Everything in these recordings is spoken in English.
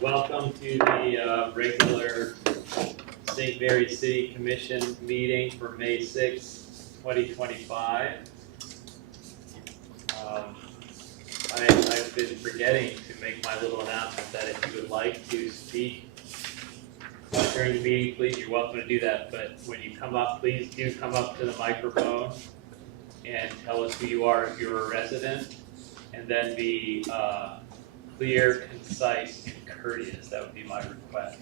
Welcome to the regular St. Mary's City Commission meeting for May 6, 2025. I've been forgetting to make my little announcement that if you would like to speak during the meeting, please, you're welcome to do that. But when you come up, please do come up to the microphone and tell us who you are if you're a resident, and then be clear, concise, and courteous. That would be my request.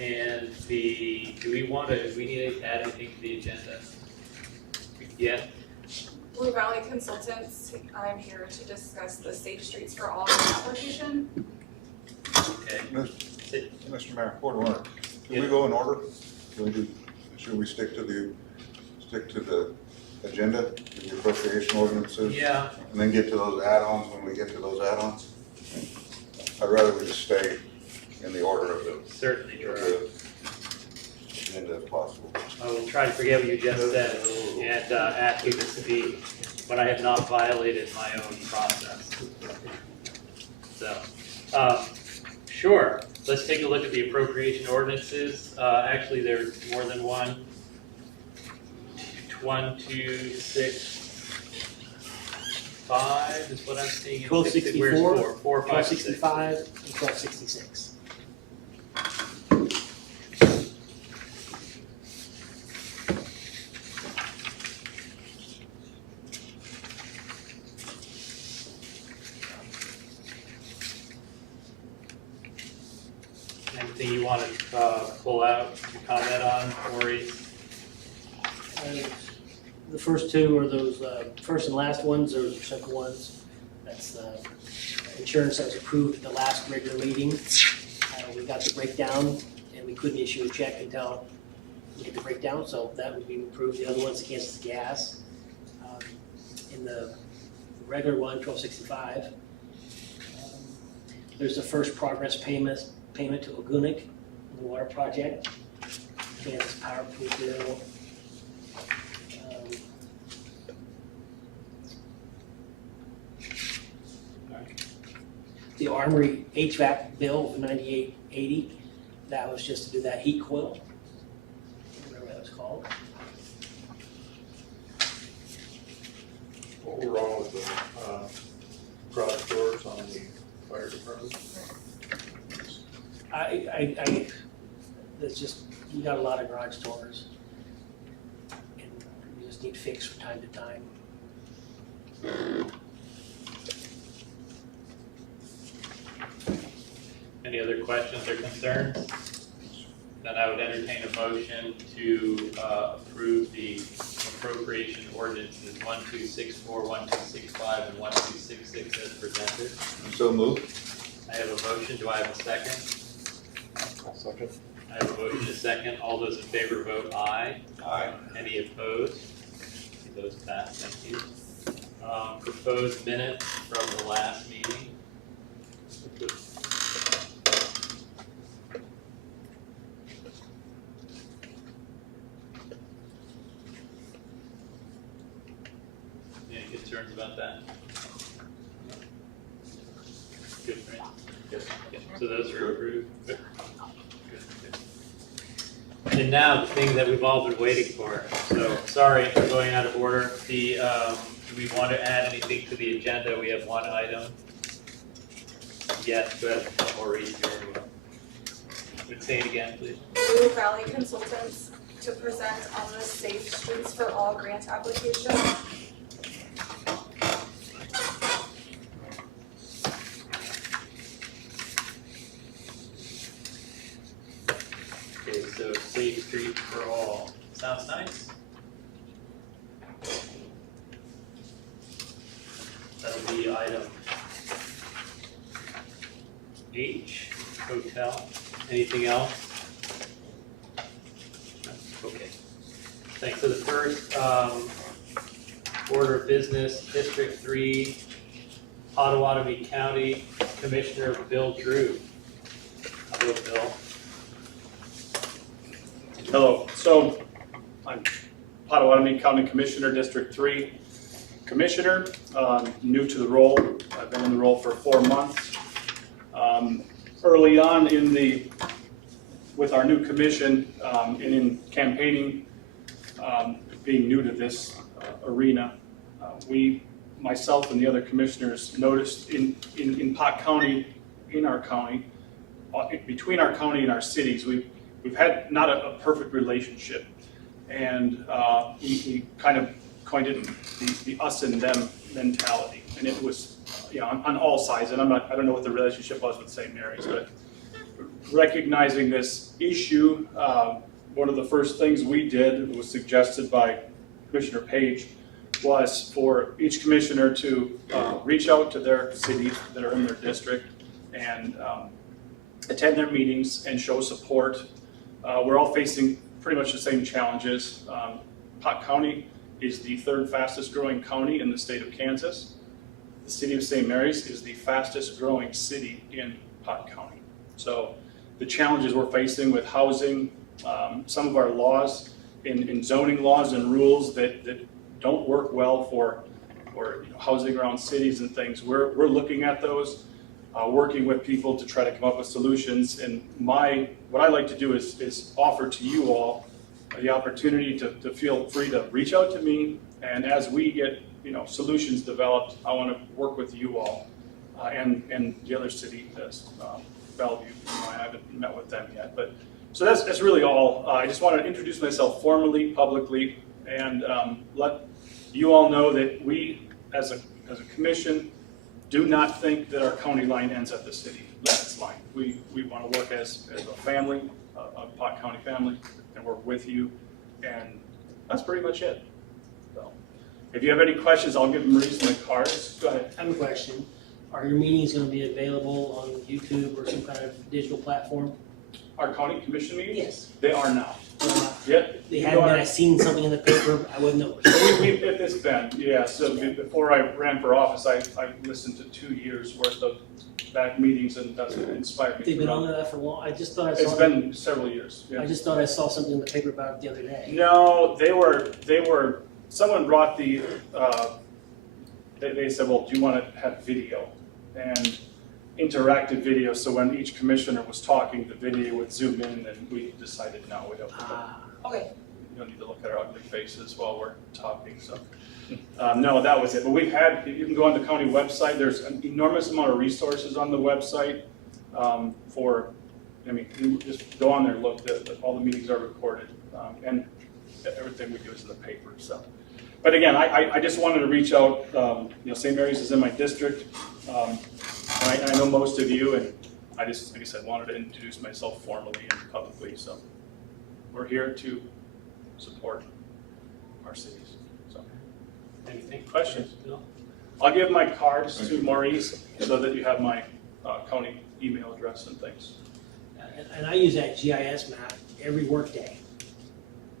And do we need to add anything to the agenda? Yeah? Blue Valley Consultants, I'm here to discuss the Safe Streets for All application. Okay. Mr. Mayor, point of order. Can we go in order? Should we stick to the agenda, to the appropriation ordinances? Yeah. And then get to those add-ons when we get to those add-ons? I'd rather we just stay in the order of the Certainly, Gerard. agenda if possible. I will try to forget what you just said and ask you to speak, but I have not violated my own process. So, sure, let's take a look at the appropriation ordinances. Actually, there's more than one. 1, 2, 6, 5 is what I'm seeing. 1264, Where's 4? 4, 5, 6. 1265, and 1266. Anything you want to pull out, comment on, Maurice? The first two are those first and last ones, those are simple ones. That's the insurance that was approved at the last regular meeting. We got the breakdown, and we couldn't issue a check until we get the breakdown, so that would be approved. The other one's Kansas Gas. In the regular one, 1265, there's the first progress payment to Ogunic, the water project, Kansas Power Pool bill. The Armory HVAC bill of $98.80, that was just to do that heat coil. Whatever that was called. What were wrong with the garage doors on the fire department? That's just, you got a lot of garage doors. And you just need fixed from time to time. Any other questions or concerns? Then I would entertain a motion to approve the appropriation ordinances 1264, 1265, and 1266 as presented. So moved. I have a motion. Do I have a second? I'll second. I have a motion, a second. All those in favor vote aye. Aye. Any opposed? Those pass. Thank you. Proposed minutes from the last meeting. Any concerns about that? Good, right? Good. So those are approved. Good. And now the thing that we've all been waiting for. So sorry for going out of order. Do we want to add anything to the agenda? We have one item. Yes, go ahead, Maurice. Say it again, please. Blue Valley Consultants to present on the Safe Streets for All grant application. Okay, so Safe Streets for All. Sounds nice. That'll be item H, hotel. Anything else? Okay. Thanks. So the first order of business, District 3, Potawatomi County, Commissioner Bill Drew. Hello, Bill. Hello. So I'm Potawatomi County Commissioner, District 3. commissioner, new to the role. I've been in the role for 4 months. Early on with our new commission and in campaigning, being new to this arena, myself and the other commissioners noticed in Pot County, in our county, between our county and our cities, we've had not a perfect relationship. And we kind of coined it the us and them mentality. And it was, on all sides, and I don't know what the relationship was with St. Mary's, but recognizing this issue, one of the first things we did, it was suggested by Commissioner Page, was for each commissioner to reach out to their cities that are in their district and attend their meetings and show support. We're all facing pretty much the same challenges. Pot County is the 3rd fastest growing county in the state of Kansas. The city of St. Mary's is the fastest growing city in Pot County. So the challenges we're facing with housing, some of our laws in zoning laws and rules that don't work well for housing around cities and things, we're looking at those, working with people to try to come up with solutions. And what I like to do is offer to you all the opportunity to feel free to reach out to me, and as we get solutions developed, I want to work with you all and the other city, Bellevue. I haven't met with them yet, but so that's really all. I just want to introduce myself formally, publicly, and let you all know that we, as a commission, do not think that our county line ends at the city limits line. We want to work as a family, a Pot County family, and work with you, and that's pretty much it. So, if you have any questions, I'll give Maurice my cards. Go ahead. I have a question. Are your meetings going to be available on YouTube or some kind of digital platform? Our county commission meetings? Yes. They are now. Uh, Yep. They haven't been, I seen something in the paper, I wouldn't know. It's been, yeah, so before I ran for office, I listened to 2 years worth of back meetings, and that's what inspired me. They've been on that for a while, I just thought I It's saw, been several years, yeah. I just thought I saw something in the paper about it the other day. No, they were, someone brought they said, well, do you want to have video? And interactive video, so when each commissioner was talking, the video would zoom in, and we decided, no, we don't. Okay. You don't need to look at our ugly faces while we're talking, so. No, that was it, but you can go on the county website, there's an enormous amount of resources on the website you just go on there, look, all the meetings are recorded, and everything we do is in the paper, so. But again, I just wanted to reach out, St. Mary's is in my district, and I know most of you, and I just, like I said, wanted to introduce myself formally and publicly, so. We're here to support our cities, so. Anything? Questions? Bill? I'll give my cards to Maurice so that you have my county email address and things. And I use that GIS map every workday.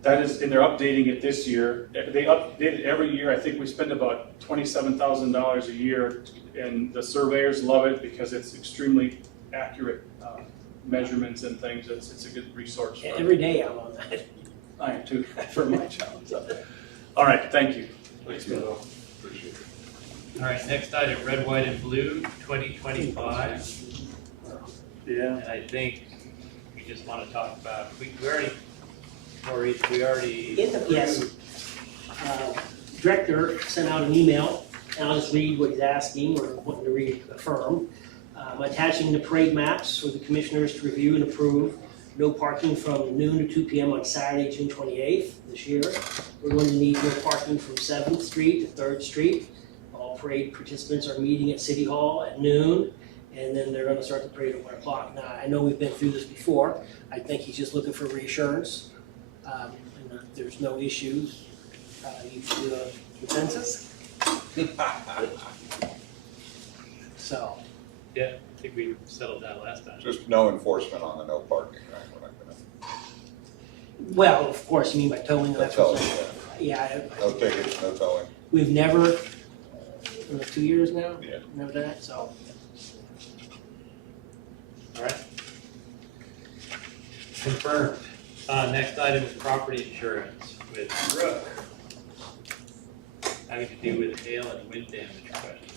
That is, and they're updating it this year. They update it every year. I think we spend about $27,000 a year, and the surveyors love it because it's extremely accurate measurements and things. It's a good resource. Every day I'm on that. I am too, for my challenge. So. All right, thank you. Thank you. Appreciate it. All right, next item, red, white, and blue, 2025. Yeah. And I think we just want to talk about, we already, Maurice, we already. Yes. Director sent out an email, and I'll just read what he's asking, or wanting to reaffirm. Attaching the parade maps for the commissioners to review and approve. No parking from noon to 2 p.m. on Saturday, June 28th this year. We're going to need no parking from 7th Street to 3rd Street. All parade participants are meeting at City Hall at noon, and then they're going to start the parade at 1 o'clock. Now, I know we've been through this before. I think he's just looking for reassurance. And there's no issues. You can do a consensus. So. Yeah, I think we settled that last time. Just no enforcement on the no parking, right? We're not gonna. Well, of course, you mean by towing, that's what I'm Towing, saying. Yeah, No tickets, no towing. we've never, in the 2 years now, Yeah. never done it, so. All right. Confirmed. Next item is property insurance with Brooke. having to do with hail and wind damage question.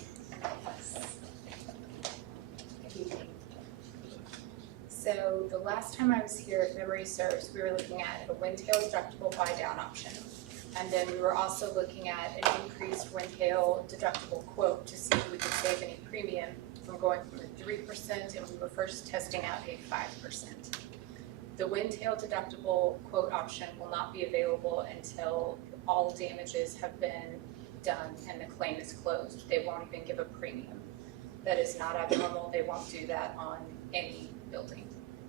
So the last time I was here, if memory serves, we were looking at a wind hail deductible buy down option. And then we were also looking at an increased wind hail deductible quote to see if we could save any premium from going from a 3%, and we were first testing out a 5%. The wind hail deductible quote option will not be available until all damages have been done and the claim is closed. They won't even give a premium. That is not abnormal. They won't do that on any building.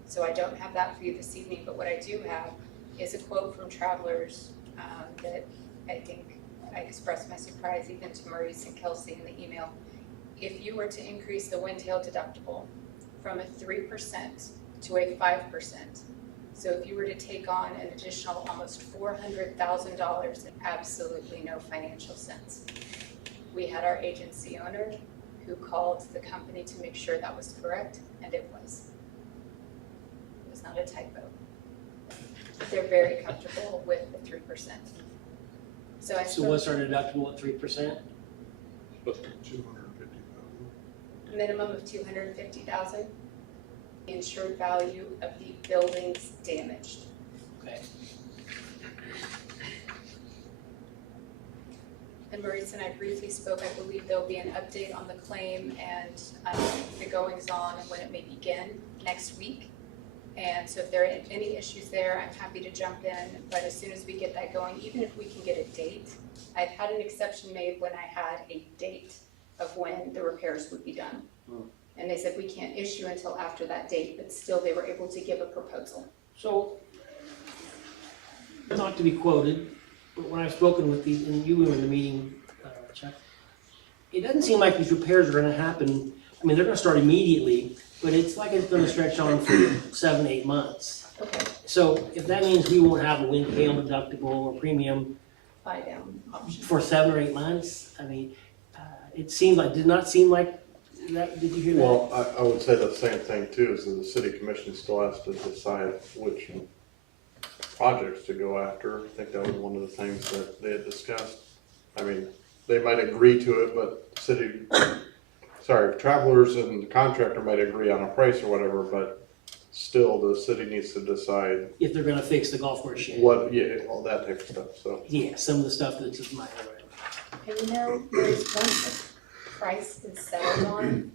So I don't have that for you this evening, but what I do have is a quote from Travelers that I think I expressed my surprise even to Maurice and Kelsey in the email. If you were to increase the wind hail deductible from a 3% to a 5%, so if you were to take on an additional almost $400,000 in absolutely no financial sense. We had our agency owner who called the company to make sure that was correct, and it was. It was not a typo. They're very comfortable with the 3%. So I So spoke, what's our deductible at 3%? 250,000. minimum of $250,000. The insured value of the buildings damaged. Okay. And Maurice and I briefly spoke, I believe there'll be an update on the claim and the goings on and when it may begin next week. And so if there are any issues there, I'm happy to jump in, but as soon as we get that going, even if we can get a date, I've had an exception made when I had a date of when the repairs would be done. And they said we can't issue until after that date, but still they were able to give a proposal. So, not to be quoted, but when I've spoken with and you were in the meeting, Chuck, it doesn't seem like these repairs are gonna happen, I mean, they're gonna start immediately, but it's like it's gonna stretch on for 7, 8 months. Okay. So if that means we won't have a wind hail deductible or premium Buy down option. for 7 or 8 months, I mean, it seemed like, did not seem like that, did you hear that? Well, I would say the same thing too, is that the city commission still has to decide which projects to go after. I think that was one of the things that they had discussed. I mean, they might agree to it, but Travelers and the contractor might agree on a price or whatever, but still the city needs to decide If they're gonna fix the golf course shed. what, all that type of stuff, so. Yeah, some of the stuff that's just minor. And you know, there's once a price is settled on,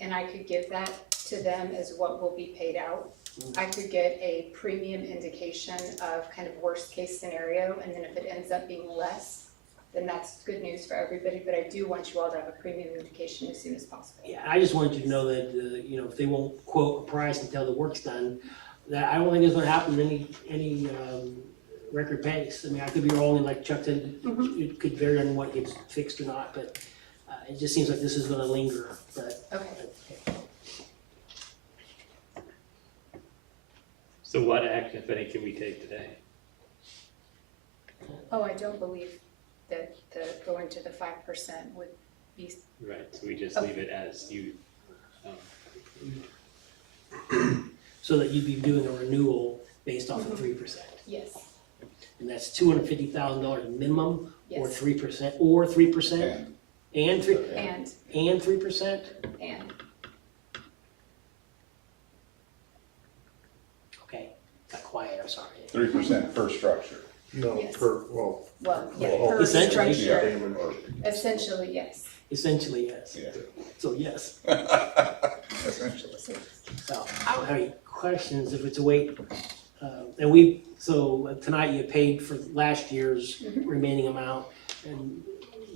and I could give that to them as what will be paid out. I could get a premium indication of kind of worst case scenario, and then if it ends up being less, then that's good news for everybody, but I do want you all to have a premium indication as soon as possible. Yeah, I just wanted you to know that, if they won't quote a price until the work's done, that I don't think it's gonna happen in any record pace. I mean, I could be wrong, and like Chuck said, it could vary on what gets fixed or not, but it just seems like this is gonna linger, but. Okay. So what action, if any, can we take today? Oh, I don't believe that going to the 5% would be, Right, so we just leave it as you, So that you'd be doing a renewal based off of 3%. yes, And that's $250,000 minimum, or yes, 3%, or 3%, and 3%, and, and 3%? and, Okay, got quiet, I'm sorry. 3% per structure. No, Yes. well, yeah, Well, per essentially, structure, damage. essentially, yes. Essentially, yes. Yeah. So, yes. Essentially. So, I don't have any questions if it's a wait. So tonight you paid for last year's Mhm. remaining amount, and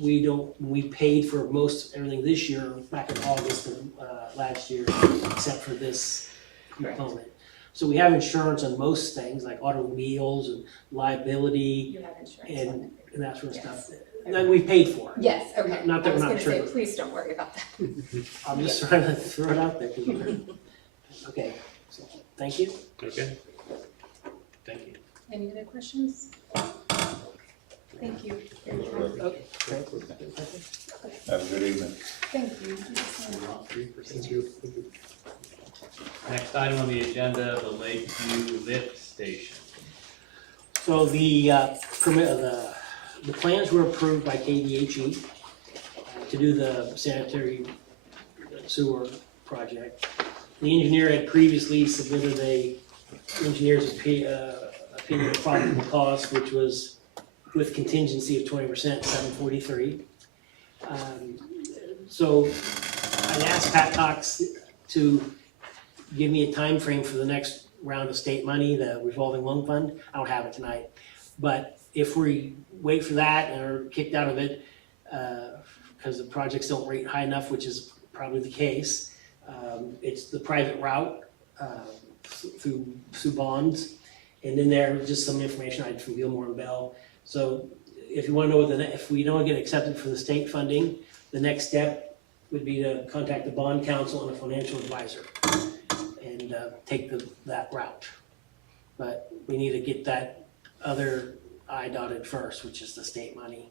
we paid for most everything this year back in August of last year, except for this Correct. component. So we have insurance on most things, like automobiles and liability You have insurance and, on it. and that sort of Yes. stuff, that we paid for. Yes, okay. Not that I was we're not gonna say, sure. please don't worry about that. I'm just trying to throw it out there. 'Cause okay, so, thank you. okay? Thank you. Any other questions? Thank you. Okay. Have a good evening. Thank you. Next item on the agenda, the Lakeview Lift Station. So the permit, the the plans were approved by KDHE to do the sanitary sewer project. The engineer had previously submitted a engineer's opinion of probable cost, which was with contingency of 20%, $743. So I asked Pat Cox to give me a time frame for the next round of state money, the revolving loan fund. I don't have it tonight. But if we wait for that and are kicked out of it, because the projects don't rate high enough, which is probably the case, it's the private route through bonds. And then there, just some information I had from Gilmore and Bell. So if you want to know if we don't get accepted for the state funding, the next step would be to contact the bond council and a financial advisor and take that route. But we need to get that other I dotted first, which is the state money.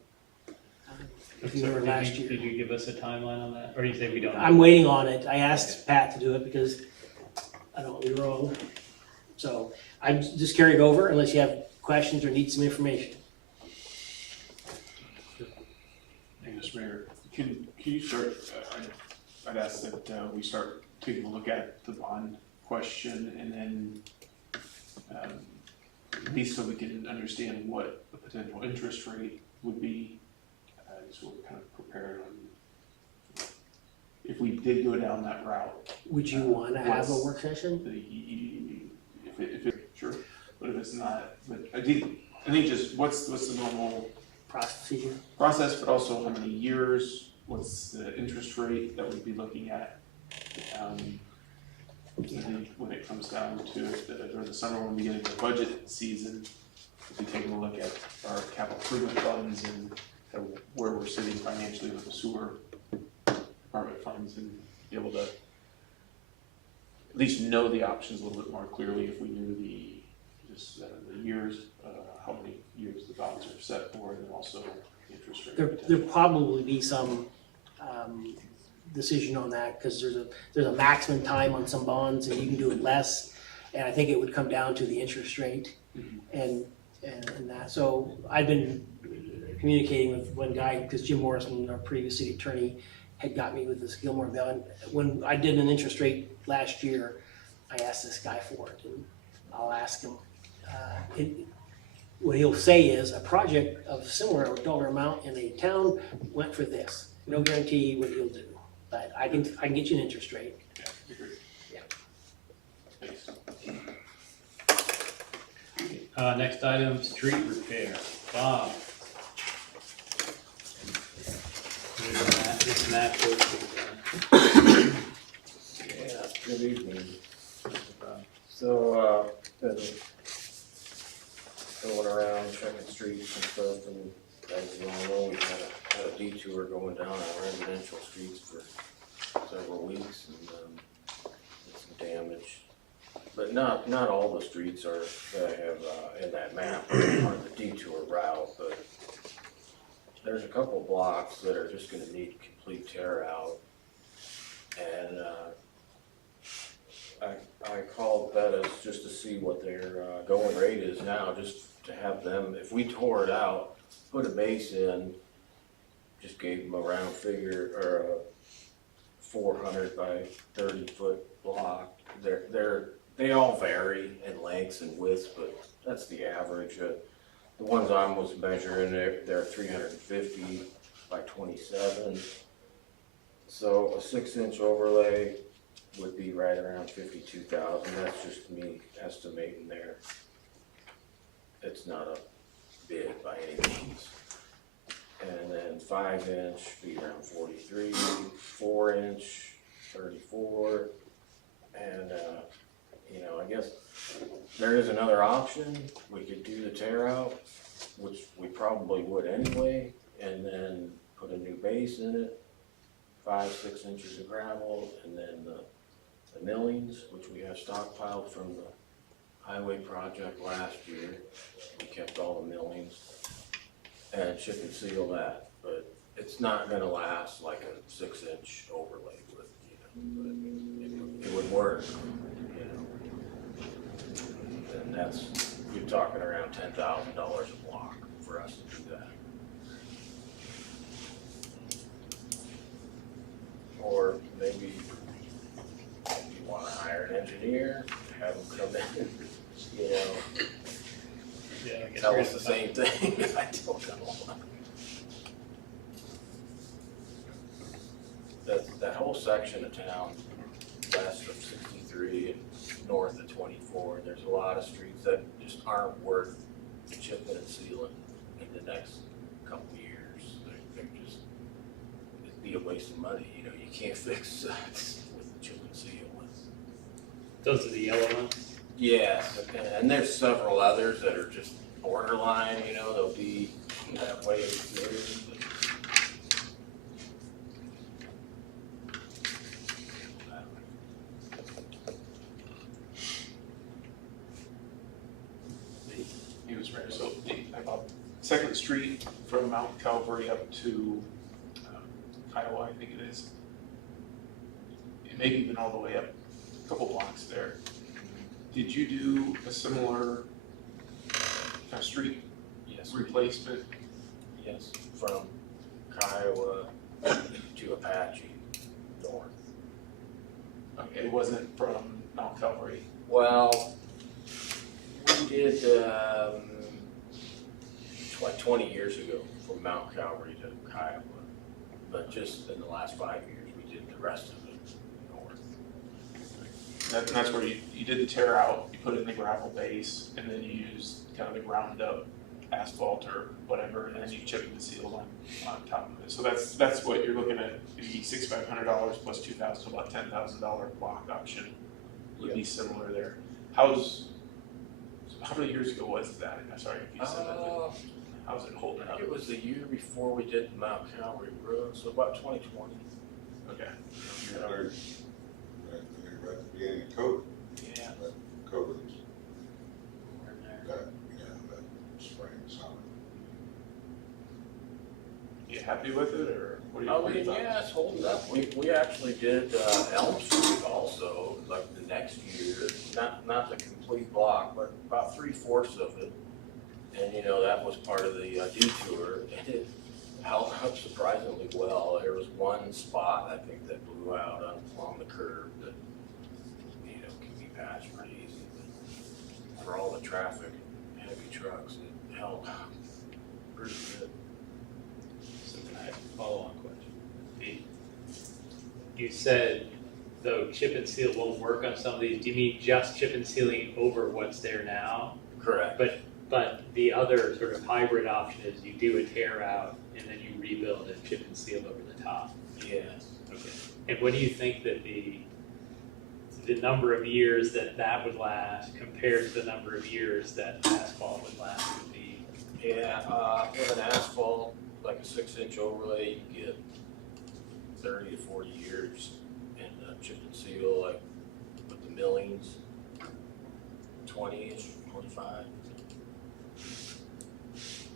If you remember last year. Did you give us a timeline on that, or do you say we don't? I'm waiting on it. I asked Pat to do it because I don't want to be wrong. So I just carried over unless you have questions or need some information. Hey, Mr. Mayor, can you start, I'd ask that we start taking a look at the bond question and then at least so we can understand what a potential interest rate would be, so we're kind of prepared on if we did go down that route. Would you want to have a work session? If it, sure, but if it's not, but I think just what's the normal process, but also how many years, what's the interest rate that we'd be looking at? And when it comes down to it, during the summer when we get into budget season, we'll be taking a look at our capital improvement funds and where we're sitting financially with the sewer department funds and be able to at least know the options a little bit more clearly if we knew the years, how many years the bonds are set for, and then also the interest rate. There'll probably be some decision on that because there's a maximum time on some bonds and you can do it less. And I think it would come down to the interest rate and that. So I've been communicating with one guy because Jim Morrison, our previous city attorney, had got me with this Gilmore Bell. And when I did an interest rate last year, I asked this guy for it, and I'll ask him. What he'll say is a project of similar dollar amount in a town went for this. No guarantee what he'll do, but I can get you an interest rate. Yeah, agree. Yeah. Thanks. Next item, street repair. Bob. This map goes to Yeah, good evening. So, been going around checking streets and stuff, and as you all know, we had a detour going down our residential streets for several weeks, and did some damage. But not all the streets are, that I have in that map are the detour route, but there's a couple blocks that are just gonna need complete tear out. And I called Bettis just to see what their going rate is now, just to have them, if we tore it out, put a base in, just gave them a round figure, or a 400 by 30 foot block. They all vary in lengths and widths, but that's the average. The ones I was measuring, they're 350 by 27. So a 6-inch overlay would be right around 52,000. That's just me estimating there. It's not a bid by any means. And then 5-inch be around 43, 4-inch 34, and I guess there is another option. We could do the tear out, which we probably would anyway, and then put a new base in it, 5-6 inches of gravel, and then the millings, which we have stockpiled from the highway project last year. We kept all the millings and chip and seal that, but it's not gonna last like a 6-inch overlay would, but it would work, And that's, you're talking around $10,000 a block for us to do that. tell us the same thing. I don't know. That whole section of town, west of 63 and north of 24, there's a lot of streets that just aren't worth chipping and sealing in the next couple of years. They're just, it'd be a waste of money, you know, you can't fix that with the chip and seal ones. Those are the yellow ones? Yes, and there's several others that are just borderline, you know, they'll be that way of years, but He was right, so about Second Street from Mount Calvary up to Kiowa, I think it is. It may even all the way up, a couple blocks there. Did you do a similar kind of street yes, replacement? yes, from Kiowa to Apache north. Okay, it wasn't from Mount Calvary. Well, we did, like 20 years ago from Mount Calvary to Kiowa, but just in the last 5 years, we did the rest of it north. That's where you did the tear out, you put it in the gravel base, and then you used kind of the ground up asphalt or whatever, and then you chip and seal on top of it. So that's what you're looking at, the $6,500 plus $2,000, about $10,000 block option would be similar there. How many years ago was that? I'm sorry if you said that, but how's it holding up? It was the year before we did the Mount Calvary Road, so about 2020. Okay, Right at the beginning of COVID, Yeah. COVID was We're in there. that, that spring, summer. you happy with it, or what are Oh, your thoughts? yeah, it's holding up. We actually did Elm Street also, like the next year, not the complete block, but about 3/4 of it. And, you know, that was part of the detour, and it held up surprisingly well. There was one spot, I think, that blew out along the curb that, you know, can be patched pretty easy. But for all the traffic, heavy trucks, it held up pretty good. So then I have a follow-on question. You said, though, chip and seal won't work on some of these, do you mean just chip and sealing over what's there now? Correct. But the other sort of hybrid option is you do a tear out and then you rebuild and chip and seal over the top? Yes. Okay. And what do you think that the number of years that would last compared to the number of years that asphalt would last would be? Yeah, with an asphalt, like a 6-inch overlay, you get 30 to 40 years. And chip and seal, like with the millings, 20-ish, 25.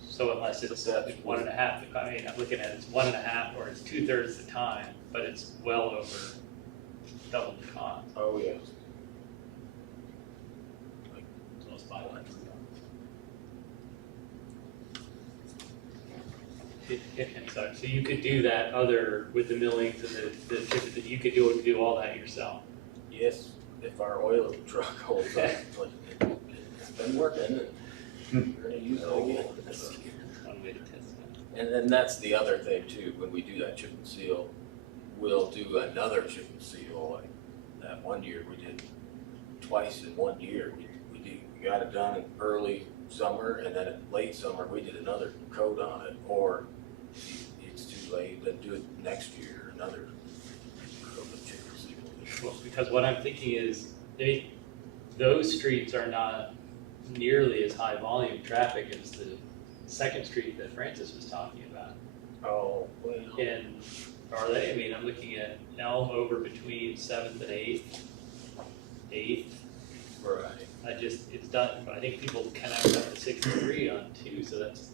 So unless it's 1.5, I mean, I'm looking at it's 1.5 or it's 2/3 the time, but it's well over double the cost. Oh, yes. It's almost $500. And so you could do that other with the millings and the chip, that you could do all that yourself. Yes, if our oil truck holds up, but it's been working, and we're gonna use it again. One way to test that. And then that's the other thing too, when we do that chip and seal, we'll do another chip and seal, like that one year we did twice in 1 year. We got it done in early summer, and then in late summer, we did another coat on it, or it's too late, then do it next year, another coat of chip and seal. Well, because what I'm thinking is, those streets are not nearly as high volume traffic as the Second Street that Francis was talking about. Oh, well. And are they? I mean, I'm looking at Elm over between 7th and 8th. Right. It's done, but I think people connect up to 63 on 2, so that's,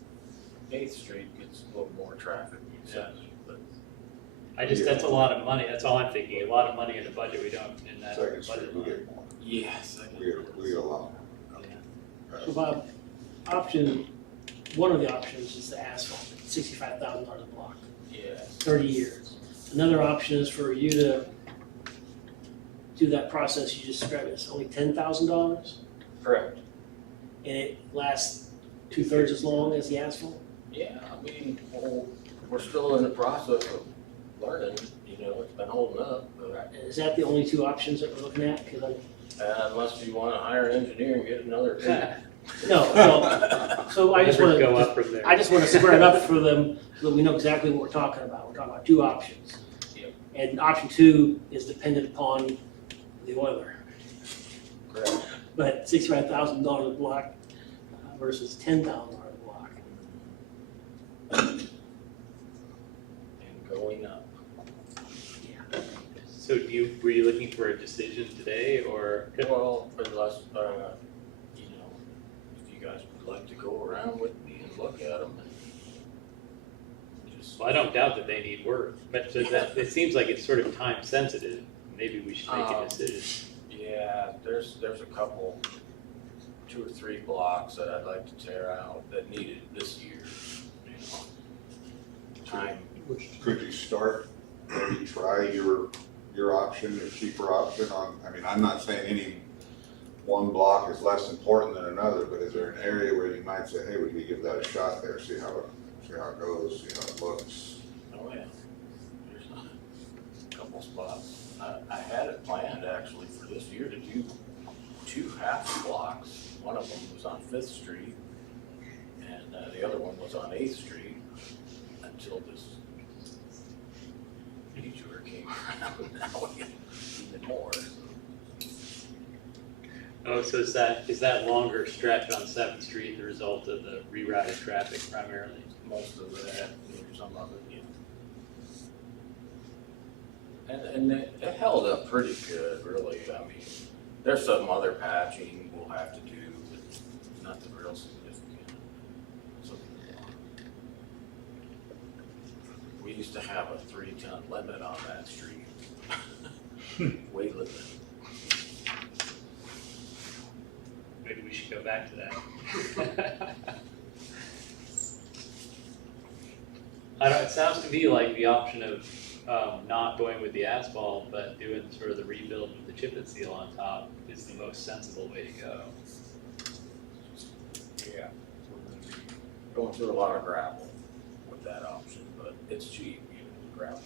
8th Street gets a little more traffic, Yeah. but that's a lot of money, that's all I'm thinking, a lot of money in the budget we don't, in that Second Street, budget we line. get more, yes. we get a lot more. So Bob, one of the options is the asphalt, $65,000 a block, Yes. 30 years. Another option is for you to do that process you just described, it's only $10,000, Correct. and it lasts 2/3 as long as the asphalt? Yeah, I mean, well, we're still in the process of learning, you know, it's been holding up, but Is that the only two options that we're looking at? Because unless you wanna hire an engineer and get another bid. no, so I just Numbers want go to, up from there. I just want to square it up for them so that we know exactly what we're talking about. We're talking about two options. Yep. And option 2 is dependent upon the oiler. Correct. But $65,000 a block versus $10,000 a block. And going up. So were you looking for a decision today, or? Well, unless, you know, if you guys would like to go around with me and look at them and just. Well, I don't doubt that they need work, but it seems like it's sort of time sensitive. Maybe we should make a decision. Yeah, there's a couple, 2 or 3 blocks that I'd like to tear out that need it this year, you know. Time, Could you start, maybe try your option, your cheaper option on, I mean, I'm not saying any one block is less important than another, but is there an area where you might say, hey, we could give that a shot there, see how it goes, see how it looks? oh yeah, there's a couple spots. I had it planned actually for this year to do 2 half blocks. One of them was on 5th Street and the other one was on 8th Street until this detour came around. Now we got even more. Oh, so is that longer stretch on 7th Street the result of the rerouted traffic primarily? Most of that, some of it, yeah. And it held up pretty good, really. I mean, there's some other patching we'll have to do, but nothing real significant. So, we used to have a 3-ton limit on that street. Weight limit. Maybe we should go back to that. I don't, it sounds to me like the option of not going with the asphalt, but doing sort of the rebuild with the chip and seal on top is the most sensible way to go. Yeah. Going through a lot of gravel with that option, but it's cheap, you know, gravel.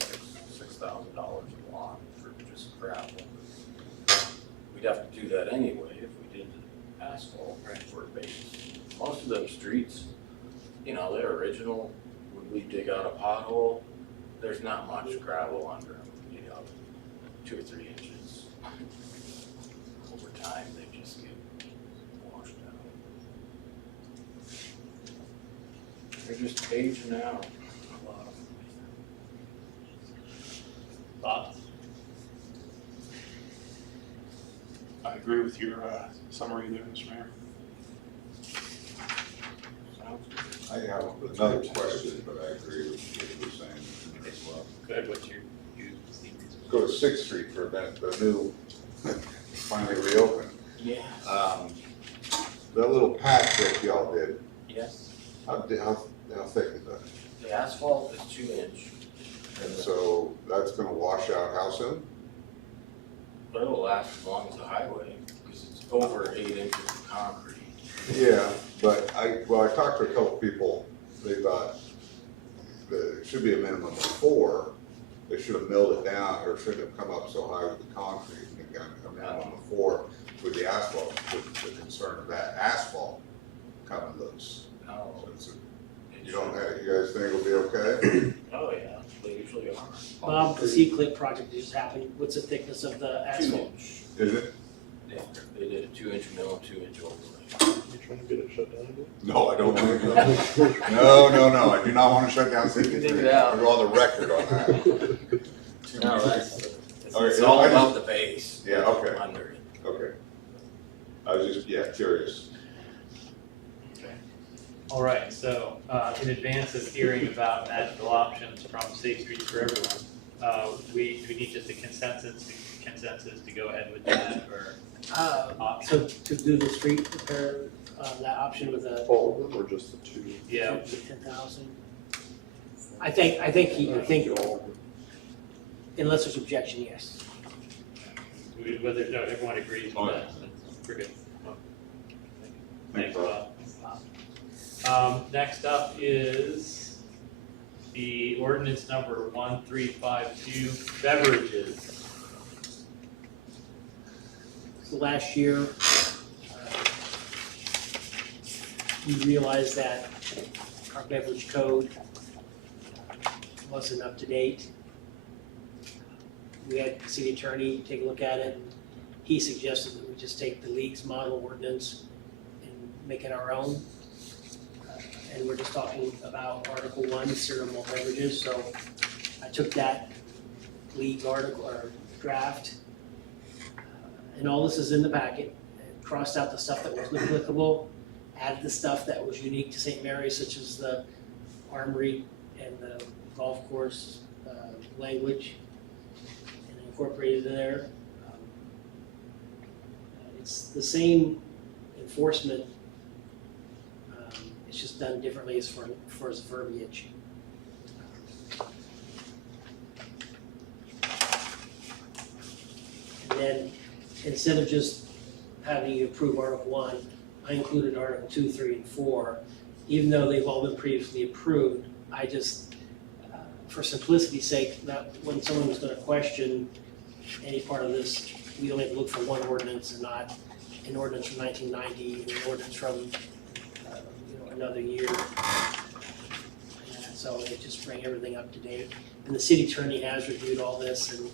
$6,000 a block for just gravel. We'd have to do that anyway if we did the asphalt for a base. Most of them streets, you know, they're original. When we dig out a pothole, there's not much gravel under them, you know, 2 or 3 inches. Over time, they just get washed out. They're just aging out, a lot of them. Thoughts? I agree with your summary there, Mr. Mayor. Sounds good. I have another question, but I agree with what you're saying as well. Good, what's your, Steve? Go to 6th Street for the new, finally reopened. Yeah. That little patch that y'all did, Yes, how thick is that? the asphalt is 2 inch. And so that's gonna wash out how soon? But it'll last as long as the highway, because it's over 8 inches of concrete. Yeah, but I talked to a couple people, they thought that it should be a minimum of 4. They should have milled it down, or shouldn't have come up so high with the concrete, and got a minimum of 4 with the asphalt, the concern of that asphalt coming loose. Oh, So it's you guys think it'll be okay? oh yeah, they usually are. Bob, the C-clip project that just happened, what's the thickness of the 2 asphalt? inch. Is it? Yeah, they did a 2 inch mill and 2 inch overlay. You trying to get it shut down again? No, I don't want to. No, I do not want to shut down 63. Dig it out. I'll go on the record on that. No, that's, Okay, it's all I just- about the base. Yeah, okay. Under it. Okay. I was just, curious. All right, so in advance of hearing about magical options from Safe Streets for Everyone, we need just a consensus to go ahead with that, or option. So to do the street repair, that option with a All of them, or just the 2? Yeah, 10,000? I think unless there's objection, yes. whether, no, everyone agrees with that, we're good. Thanks, Bob. Next up is the ordinance number 1352, beverages. So last year, we realized that our beverage code wasn't up to date. We had the city attorney take a look at it. He suggested that we just take the league's model ordinance and make it our own. And we're just talking about Article 1, cereal malt beverages. So I took that league article or draft, and all this is in the packet, and crossed out the stuff that wasn't applicable, added the stuff that was unique to St. Mary's, such as the armory and the golf course language, and incorporated it there. It's the same enforcement, it's just done differently as far as verbiage. And then, instead of just having you approve Article 1, I included Article 2, 3, and 4. Even though they've all been previously approved, I just, for simplicity's sake, that when someone was gonna question any part of this, we only have to look for one ordinance and not an ordinance from 1990, and an ordinance from another year. So it just bring everything up to date. And the city attorney has reviewed all this, and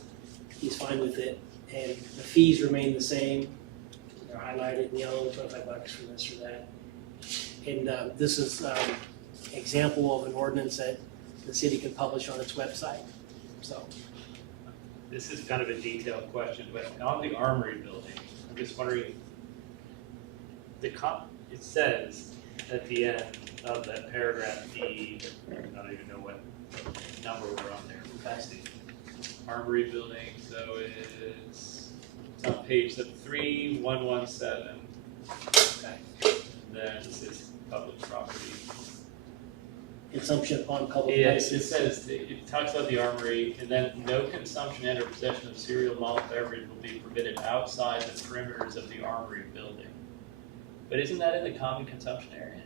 he's fine with it. And the fees remain the same. They're highlighted in yellow, $25 for this or that. And this is example of an ordinance that the city can publish on its website. So This is kind of a detailed question, but on the Armory building, I'm just wondering, it says at the end of that paragraph D, I don't even know what number we're on there, capacity. Armory building, so it's on page 3117. okay. And then it says public property. Consumption upon public Yes, places. it says, it talks about the armory, and then no consumption and or possession of cereal malt beverage will be permitted outside the perimeters of the armory building. But isn't that in the common consumption area?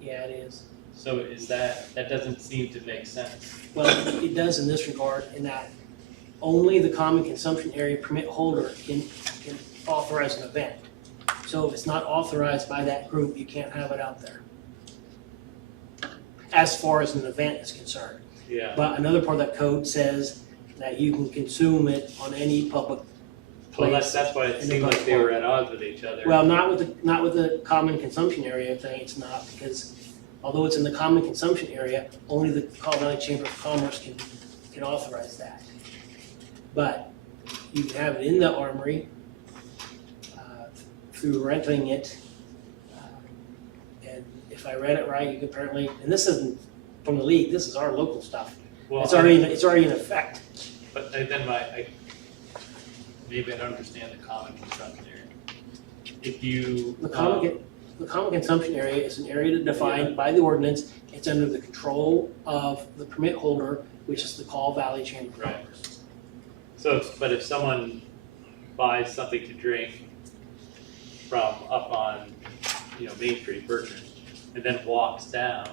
Yeah, it is. So is that doesn't seem to make sense. Well, it does in this regard, in that only the common consumption area permit holder can authorize an event. So if it's not authorized by that group, you can't have it out there, as far as an event is concerned. Yeah. But another part of that code says that you can consume it on any public Well, place. that's why it in the seemed like public they were park. at odds with each other. Well, not with the common consumption area thing, it's not, because although it's in the common consumption area, only the Colorado Valley Chamber of Commerce can authorize that. But you can have it in the armory, through renting it. And if I read it right, you can apparently, and this isn't from the league, this is our local stuff. Well, It's already in effect. But then maybe I don't understand the common consumption area. If you. The common consumption area is an area defined by the ordinance. It's under the control of the permit holder, which is the Call Valley Chamber of Right. Commerce. So, but if someone buys something to drink from up on, Main Street, Bertrand, and then walks down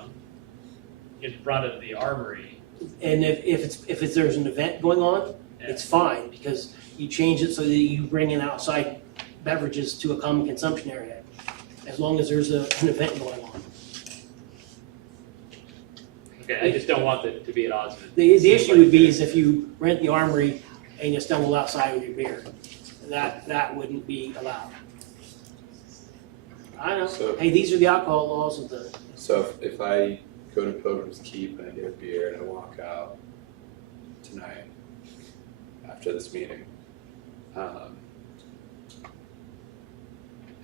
in front of the armory, And if there's an event going on, it's fine, because you change it so that you bring in outside beverages to a common consumption area, as long as there's an event going on. okay, I just don't want it to be at odds with. The issue would be is if you rent the armory and you stumble outside with your beer, that wouldn't be allowed. I know, So- hey, these are the alcohol laws of the, So if I go to Pilgrim's Keep and I get a beer and I walk out tonight after this meeting,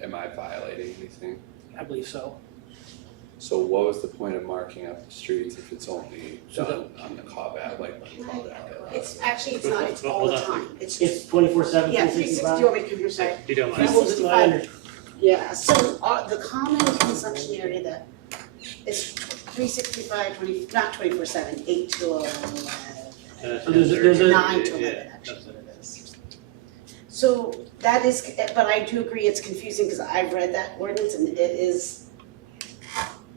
am I violating anything? I believe so. So what was the point of marking up the streets if it's only So done on the Cobb Ave, like on Cobb Ave? It's actually, it's not, it's all the time, it's It's 24/7, yeah, 365? 360, you want me to come here, sorry? You don't That mind. wasn't my under, Yeah, so the common consumption area that is 365, not 24/7, 8 to 11, So there's a- 9 to 11, Yeah, actually, that's what it is. So That is, but I do agree it's confusing because I've read that ordinance and it is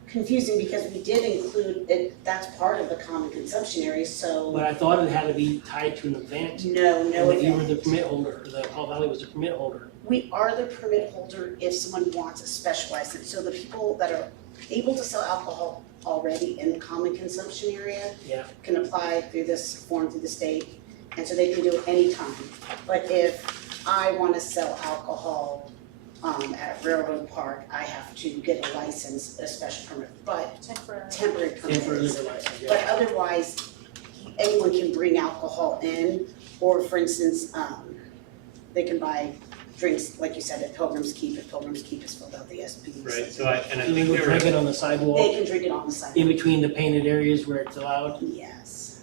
confusing because we did include it, that's part of the common consumption area, so But I thought it had to be tied to an event. no And that you were event. the permit holder, the Paul Valley was the permit holder. We are the permit holder if someone wants a special license, so the people that are able to sell alcohol already in the common consumption area Yeah. can apply through this form through the state, and so they can do it anytime. But if I wanna sell alcohol, at Railroad Park, I have to get a license, a special permit, but Temporary. temporary permit. Temporary liquor license, But yeah. otherwise, anyone can bring alcohol in, or for instance, they can buy drinks, like you said, at Pilgrim's Keep, if Pilgrim's Keep has filled out the SPs. Right, so I So think you would there drink were, it on the They sidewalk, can drink it on the side. in between the painted areas where it's allowed. Yes.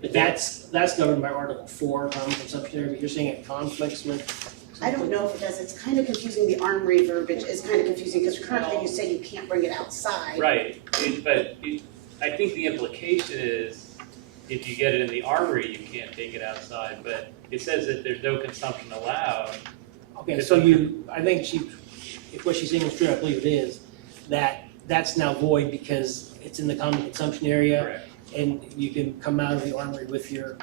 But that's governed by Article 4, common consumption area, but you're saying it conflicts with? I don't know if it does, it's kind of confusing, the armory verbiage is kind of confusing, because currently you say you can't bring it outside. right, I think the implication is, if you get it in the armory, you can't take it outside, but it says that there's no consumption allowed. Okay, so I think if what she's saying is true, I believe it is, that's now void because it's in the common consumption area, Correct. and you can come out of the armory with your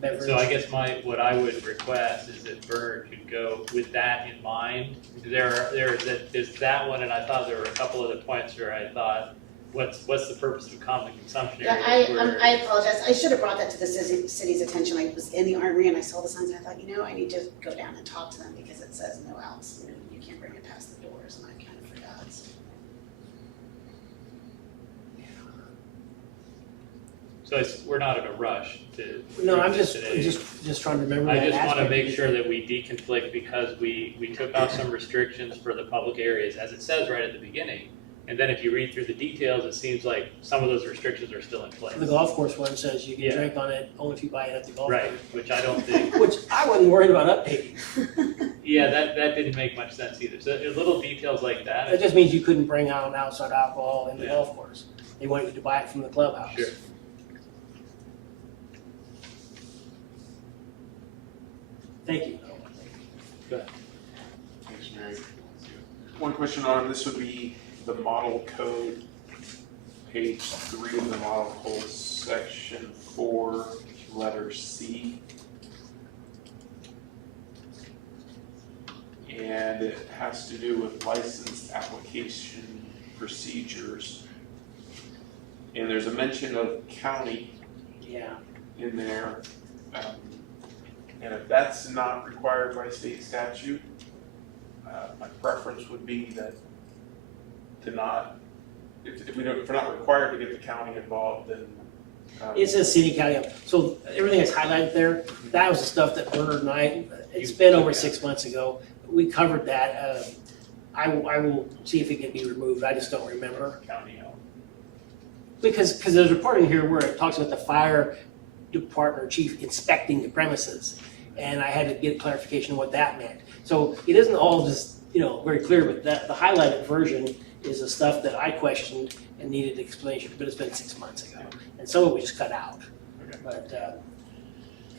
beverage. So I guess what I would request is that Bernard could go with that in mind. There's that one, and I thought there were a couple other points where I thought, what's the purpose of common consumption Yeah, areas? where- I apologize, I should have brought that to the city's attention, I was in the armory and I saw the signs and I thought, I need to go down and talk to them because it says no outs, you can't bring it past the doors, and I kind of forgot. So we're not in a rush to. No, I'm approve this just, today. just trying to remember I that just wanna aspect. make sure that we deconflict because we took out some restrictions for the public areas, as it says right at the beginning. And then if you read through the details, it seems like some of those restrictions are still in place. The golf course one says you Yeah. can drink on it only if you buy it at the golf Right, course. which I don't think, Which I wasn't worried about updating. yeah, that didn't make much sense either. So little details like that. It just means you couldn't bring out outside alcohol in the Yeah. golf course. They want you to buy it from the clubhouse. Sure. Thank you. Thanks, Mary. One question on this would be the model code, page 3 of the model code, section 4, letter C. And it has to do with licensed application procedures. And there's a mention of county Yeah. in there. And if that's not required by state statute, my preference would be that to not, if we're not required to get the county involved, then. It says city, county, so everything that's highlighted there, that was the stuff that Bernard and I, it's been over 6 months ago. We covered that. I will see if it can be removed. I just don't remember. County owned. Because there's a part in here where it talks about the fire department chief inspecting the premises. And I had to get clarification of what that meant. So it isn't all just, very clear, but the highlighted version is the stuff that I questioned and needed explanation, but it's been 6 months ago. And some of it we just cut out. Okay. But,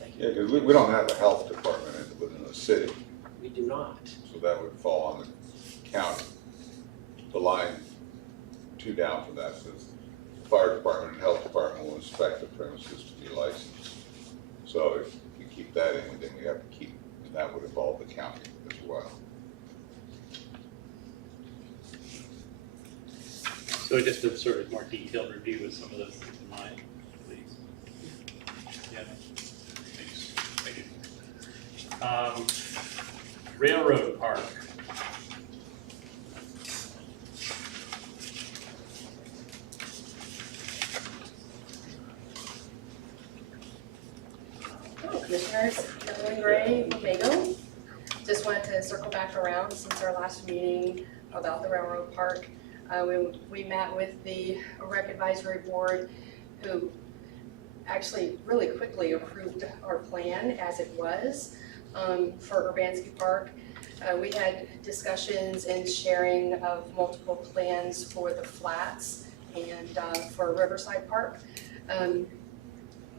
thank you. Yeah, because we don't have a health department within the city, We do not. so that would fall on the county. The line 2 down from that says, the fire department and health department will inspect the premises to be licensed. So if we keep that in, then we have to keep, and that would involve the county as well. So just a sort of more detailed review with some of those things in mind, please. Yeah. Thanks. Thank you. Railroad Park. Hello, Commissioners, Evelyn Gray, Wabago. Just wanted to circle back around since our last meeting about the railroad park. We met with the rec advisory board, who actually really quickly approved our plan as it was for Urbanski Park. We had discussions and sharing of multiple plans for the flats and for Riverside Park.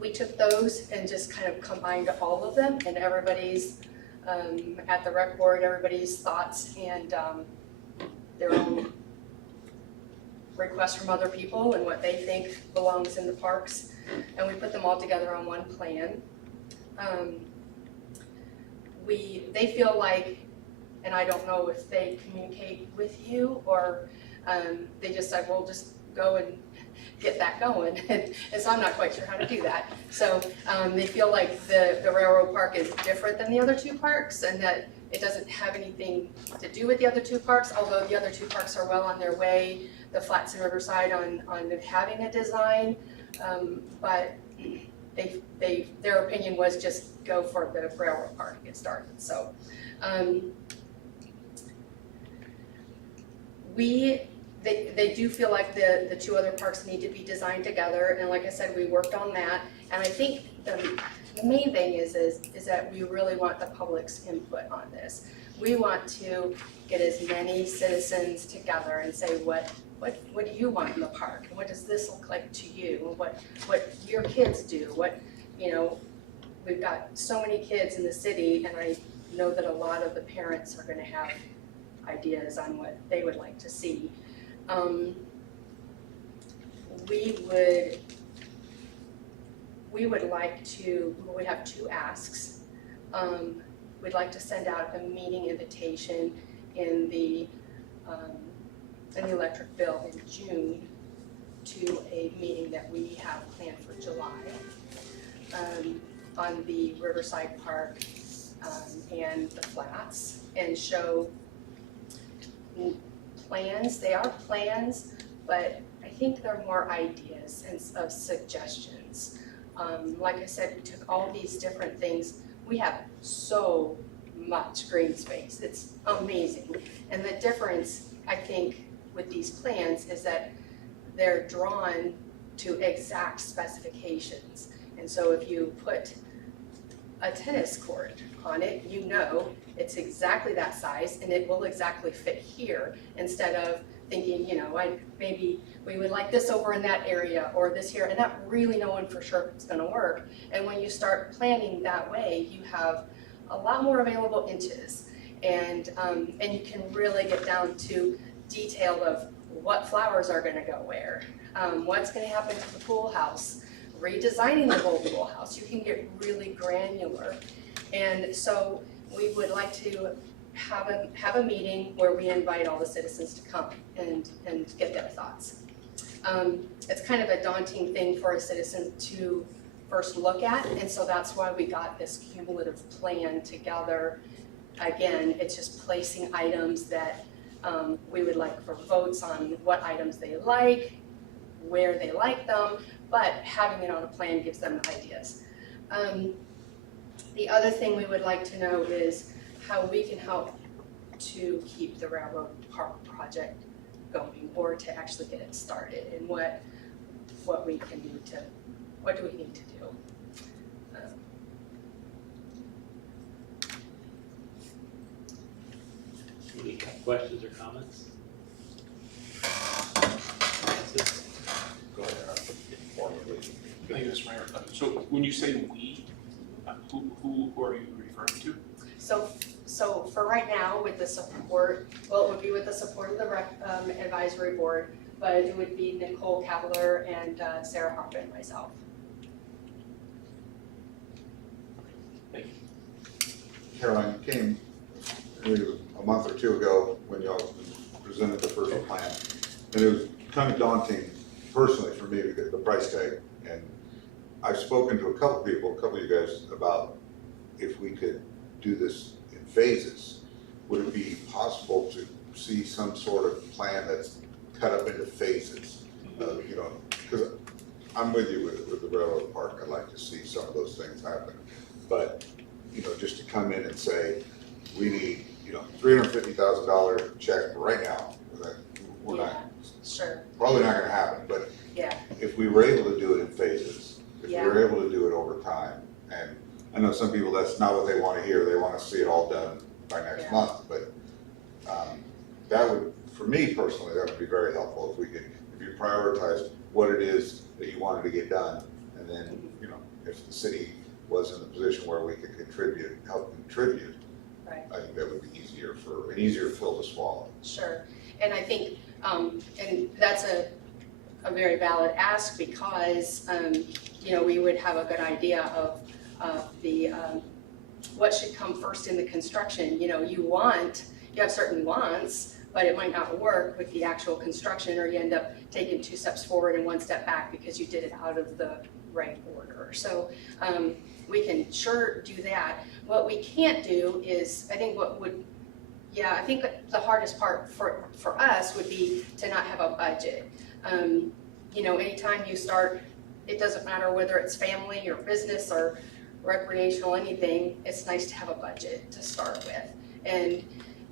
We took those and just kind of combined all of them, and everybody's at the rec board, everybody's thoughts and, their own requests from other people and what they think belongs in the parks. And we put them all together on one plan. They feel like, and I don't know if they communicate with you or they just said, well, just go and get that going. And so I'm not quite sure how to do that. So they feel like the railroad park is different than the other two parks and that it doesn't have anything to do with the other two parks, although the other two parks are well on their way, the Flats and Riverside on having a design. But their opinion was just go for the railroad park and get started. So they do feel like the two other parks need to be designed together, and like I said, we worked on that. And I think the main thing is that we really want the public's input on this. We want to get as many citizens together and say, what do you want in the park? And what does this look like to you? And what your kids do? We've got so many kids in the city, and I know that a lot of the parents are gonna have ideas on what they would like to see. We have two asks. We'd like to send out a meeting invitation in the electric bill in June to a meeting that we have planned for July on the Riverside Park and the Flats, and show plans. They are plans, but I think they're more ideas and of suggestions. Like I said, we took all these different things. We have so much green space. It's amazing. And the difference, I think, with these plans is that they're drawn to exact specifications. And so if you put a tennis court on it, you know it's exactly that size and it will exactly fit here, instead of thinking, maybe we would like this over in that area or this here, and not really knowing for sure if it's gonna work. And when you start planning that way, you have a lot more available inches, and you can really get down to detail of what flowers are gonna go where, what's gonna happen to the pool house, redesigning the whole pool house. You can get really granular. And so we would like to have a meeting where we invite all the citizens to come and get their thoughts. It's kind of a daunting thing for a citizen to first look at, and so that's why we got this cumulative plan together. Again, it's just placing items that we would like for votes on what items they like, where they like them, but having it on a plan gives them ideas. The other thing we would like to know is how we can help to keep the railroad park project going, or to actually get it started, and what do we need to do. Any questions or comments? Go ahead, formally. Thank you, Mr. Mayor. So when you say we, who are you referring to? So for right now, with the support, well, it would be with the support of the advisory board, but it would be Nicole Cavalier and Sarah Harper and myself. Caroline, you came maybe a month or two ago when y'all presented the first plan, and it was kind of daunting personally for me to get the price tag. And I've spoken to a couple people, a couple of you guys, about if we could do this in phases. Would it be possible to see some sort of plan that's cut up into phases? Because I'm with you with the railroad park. I'd like to see some of those things happen. But, just to come in and say, we need, $350,000 check right now, we're not, Sure. probably not gonna happen, but Yeah. if we were able to do it in phases, if we Yeah. were able to do it over time, and I know some people, that's not what they wanna hear, they wanna see it all done by next Yeah. month, but that would, for me personally, that would be very helpful if you prioritize what it is that you wanted to get done, and then, if the city was in the position where we could help contribute, Right. I think that would be an easier pill to swallow. Sure, and I think, and that's a very valid ask because, you know, we would have a good idea of the, what should come first in the construction. You know, you have certain wants, but it might not work with the actual construction, or you end up taking 2 steps forward and 1 step back because you did it out of the right order. So we can sure do that. What we can't do is, I think I think the hardest part for us would be to not have a budget. You know, anytime you start, it doesn't matter whether it's family or business or recreational, anything, it's nice to have a budget to start with. And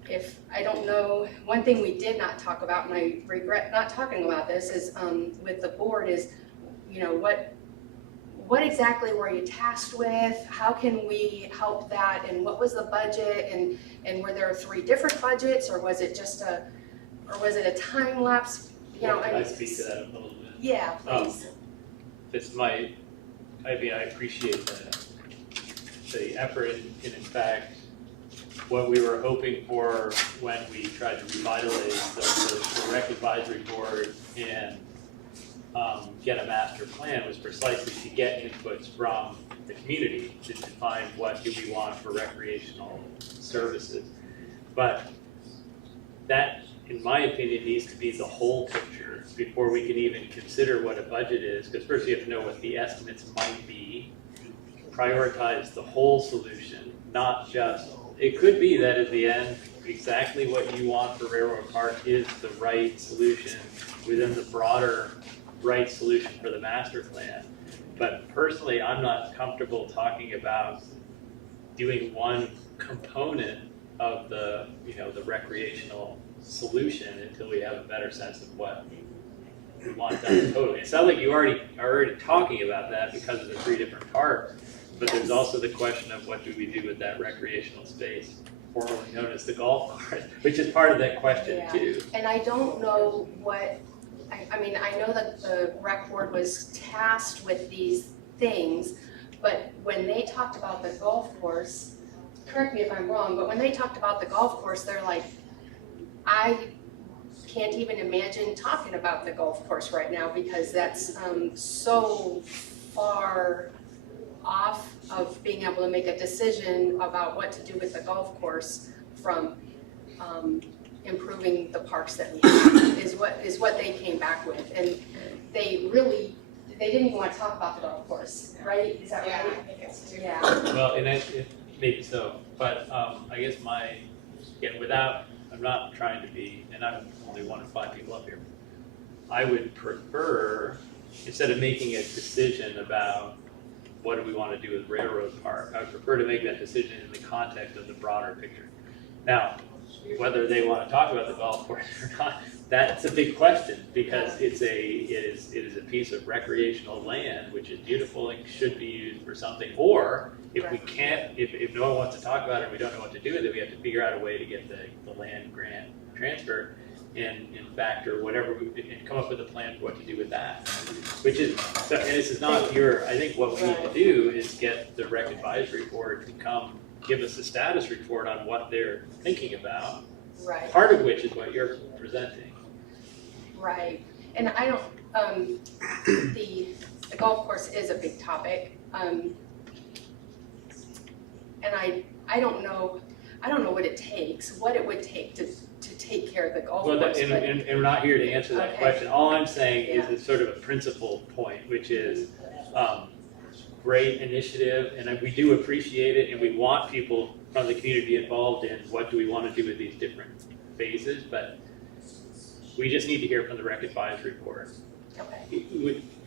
if, I don't know, one thing we did not talk about, and I regret not talking about this, is with the board is, you know, what exactly were you tasked with? How can we help that? And what was the budget? And were there 3 different budgets, or was it just a time lapse? You know, Can I speak to that a little bit? Yeah, please. I appreciate the effort, and in fact, what we were hoping for when we tried to revitalize the rec advisory board and get a master plan was precisely to get inputs from the community to define what do we want for recreational services. But that, in my opinion, needs to be the whole picture before we can even consider what a budget is, because first you have to know what the estimates might be, prioritize the whole solution, not just, it could be that at the end, exactly what you want for Railroad Park is the right solution within the broader right solution for the master plan. But personally, I'm not comfortable talking about doing one component of the, you know, the recreational solution until we have a better sense of what we want done totally. It sounds like you are already talking about that because of the 3 different parks, but there's also the question of what do we do with that recreational space, formerly known as the golf course, which is part of that question too. And I don't know what, I mean, I know that the rec board was tasked with these things, but when they talked about the golf course, correct me if I'm wrong, but when they talked about the golf course, they're like, I can't even imagine talking about the golf course right now because that's so far off of being able to make a decision about what to do with the golf course from improving the parks that we have is what they came back with. And they didn't even want to talk about the golf course, right? Is that right? Yeah, I think it's too. Yeah. Well, and it maybe so, but I guess I'm not trying to be, and I'm only one of 5 people up here. I would prefer, instead of making a decision about what do we want to do with Railroad Park, I would prefer to make that decision in the context of the broader picture. Now, whether they want to talk about the golf course or not, that's a big question because it is a piece of recreational land which is beautiful and should be used for something. Or if we can't, if no one wants to talk about it and we don't know what to do with it, we have to figure out a way to get the land grant transferred and factor whatever, and come up with a plan for what to do with that. Which is, so, and this is not pure, I think what we need to do is get the rec advisory board to come give us a status report on what they're thinking about. Right. Part of which is what you're presenting. Right, and I don't, the golf course is a big topic, and I don't know what it takes, what it would take to take care of the golf Well, course. and we're not here to answer that Okay. question. All I'm saying is it's sort of a principal point, which is great initiative, and we do appreciate it, and we want people from the community involved in what do we want to do with these different phases, but we just need to hear from the rec advisory board, Okay.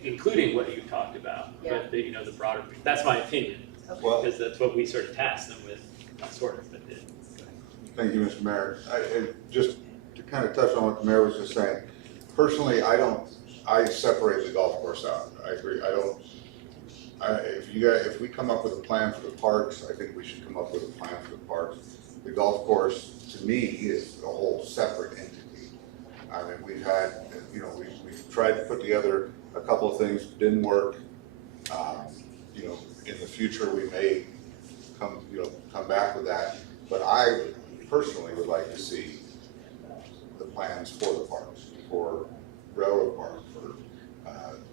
including what you've talked about, but the broader, that's my opinion, Well, because that's what we sort of tasked them with, not sort of, but did. thank you, Mr. Mayor. Just to kind of touch on what the mayor was just saying, personally, I separate the golf course out. I agree, if we come up with a plan for the parks, I think we should come up with a plan for the parks. The golf course, to me, is a whole separate entity. I mean, we've tried to put together a couple of things, didn't work. In the future, we may come back with that. But I personally would like to see the plans for the parks, for Railroad Park, for,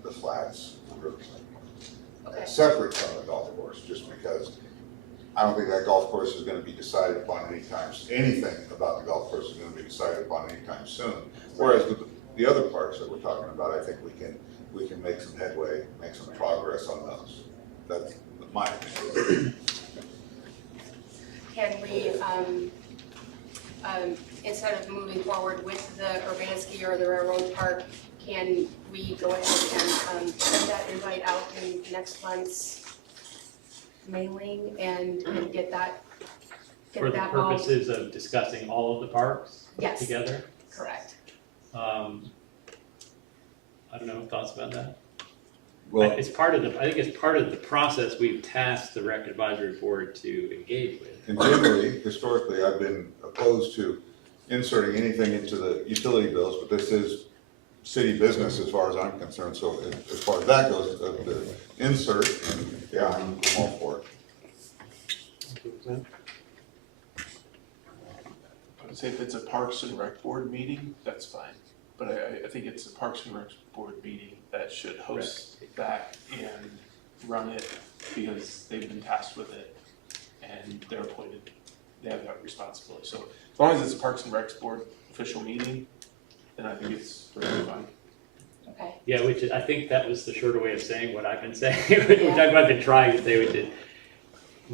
the Flats, Riverside Park. Okay. Separate from the golf course, just because I don't think that golf course is gonna be decided upon anything about the golf course is gonna be decided upon anytime soon. Whereas with the other parks that we're talking about, I think we can make some headway, make some progress on those. That's my opinion. Can we, instead of moving forward with the Urbanski or the Railroad Park, can we go ahead and send that invite out in next month's mailing and get that For the ball? purposes of discussing all of the parks Yes, together. correct. I don't know, thoughts about that? Well, It's part of the, I think it's part of the process we've tasked the rec advisory board to engage with. and generally, historically, I've been opposed to inserting anything into the utility bills, but this is city business as far as I'm concerned, so as far as that goes, the insert, and yeah, I'm all for it. I would say if it's a Parks and Rec Board meeting, that's fine. But I think it's the Parks and Rec Board meeting that should host that and run it because they've been tasked with it and they're appointed, they have that responsibility. So as long as it's a Parks and Rec Board official meeting, then I think it's really fine. Okay. Yeah, which I think that was the shorter way of saying what I've been saying, which I've been trying to say, which is,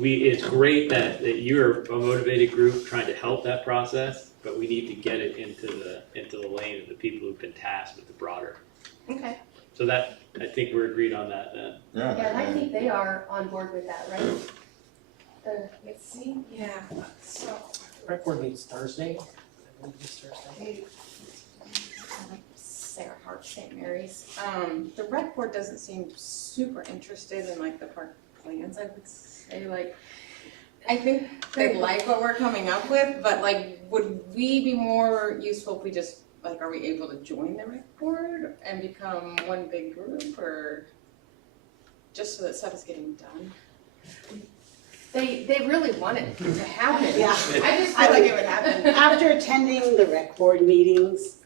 it's great that you're a motivated group trying to help that process, but we need to get it into the lane of the people who've been tasked with the broader. Okay. So that, I think we're agreed on that then. Yeah, and I think they are on board with that, right? Let's see, yeah, so. Rec board meets Thursday. I believe it's Thursday. Sarah Hart, St. Mary's. The rec board doesn't seem super interested in like the park plans, I would say, like, I think they like what we're coming up with, but like, would we be more useful if we just, like, are we able to join the rec board and become one big group, or just so that stuff is getting done? They really want it to happen. Yeah. I just feel like it would happen. After attending the rec board meetings,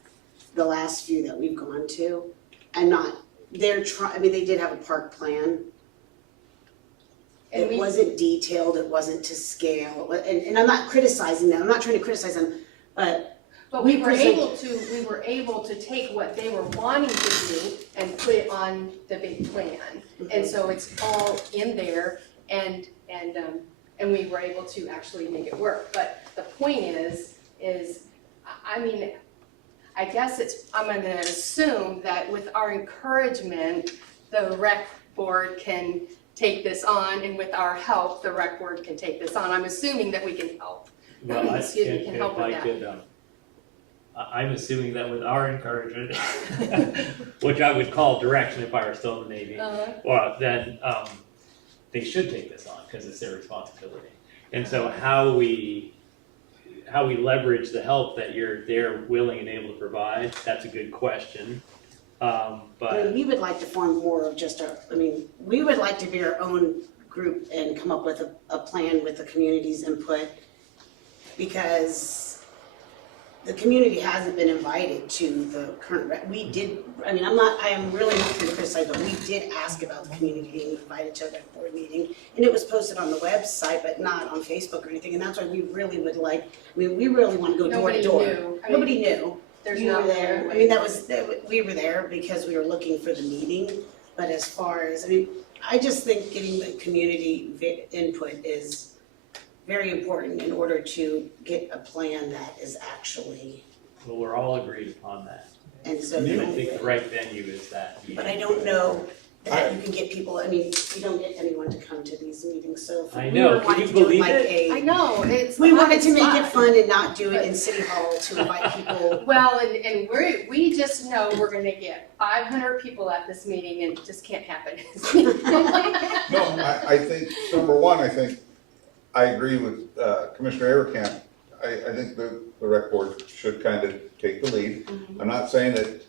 the last few that we've gone to, and they did have a park plan. And It we- wasn't detailed, it wasn't to scale, and I'm not criticizing them, I'm not trying to criticize them, but But we We were present- able to take what they were wanting to do and put it on the big plan. And so it's all in there and we were able to actually make it work. But the point is, I mean, I guess I'm gonna assume that with our encouragement, the rec board can take this on, and with our help, the rec board can take this on. I'm assuming that we can help. Well, I, Excuse me, if can help I with that. could, I'm assuming that with our encouragement, which I would call direction if I were still in the Navy, well, then, they should take this on, because it's their responsibility. And so how we leverage the help that they're willing and able to provide, that's a good question. I But mean, we would like to form more of just we would like to be our own group and come up with a plan with the community's input, because the community hasn't been invited to the current, I am really not going to criticize, but we did ask about the community being invited to the board meeting, and it was posted on the website, but not on Facebook or anything, and that's why we really would like, we really want to go door to door. Nobody knew. I mean, Nobody knew. There's You not were there, we were there because we were looking for the meeting, but as far as, I just think getting the community input is very important in order to get a plan that is actually, well, we're all agreed upon that. and so. I think the right venue is that meeting. But I don't know that you can get people, you don't get anyone to come to these meetings, so if I we know. were Can wanting you to do it believe like it? I know, it's. we wanted to it's make it fun. fun and not do it in City Hall to invite people. Well, and we just know we're gonna get 500 people at this meeting and it just can't happen. No, I think, number one, I agree with Commissioner Avercamp. I think the rec board should kind of take the lead. I'm not saying that,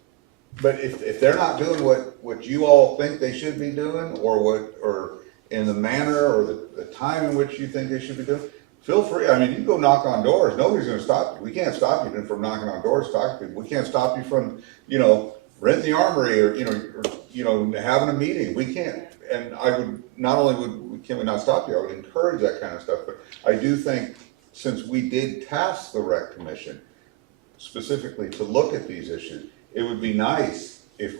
but if they're not doing what you all think they should be doing, or in the manner or the time in which you think they should be doing, feel free, I mean, you can go knock on doors, nobody's gonna stop you, we can't stop you from knocking on doors, talking to people, we can't stop you from, renting the armory or, having a meeting, we can't. And I would, not only can we not stop you, I would encourage that kind of stuff, but I do think, since we did task the rec commission specifically to look at these issues, it would be nice if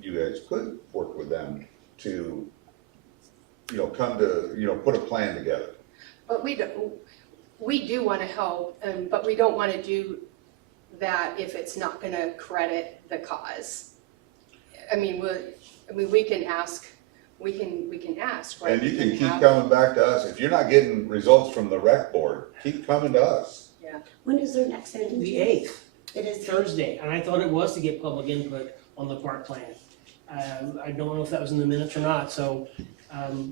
you guys could work with them to, come to, put a plan together. But we do wanna help, but we don't wanna do that if it's not gonna credit the cause. I mean, we can ask, we can ask, right? And you can We keep have- coming back to us, if you're not getting results from the rec board, keep coming to us. When is their next meeting? The 8th, It is Thursday, and I thought it was to get public input on the park plan. I don't know if that was in the minutes or not, so,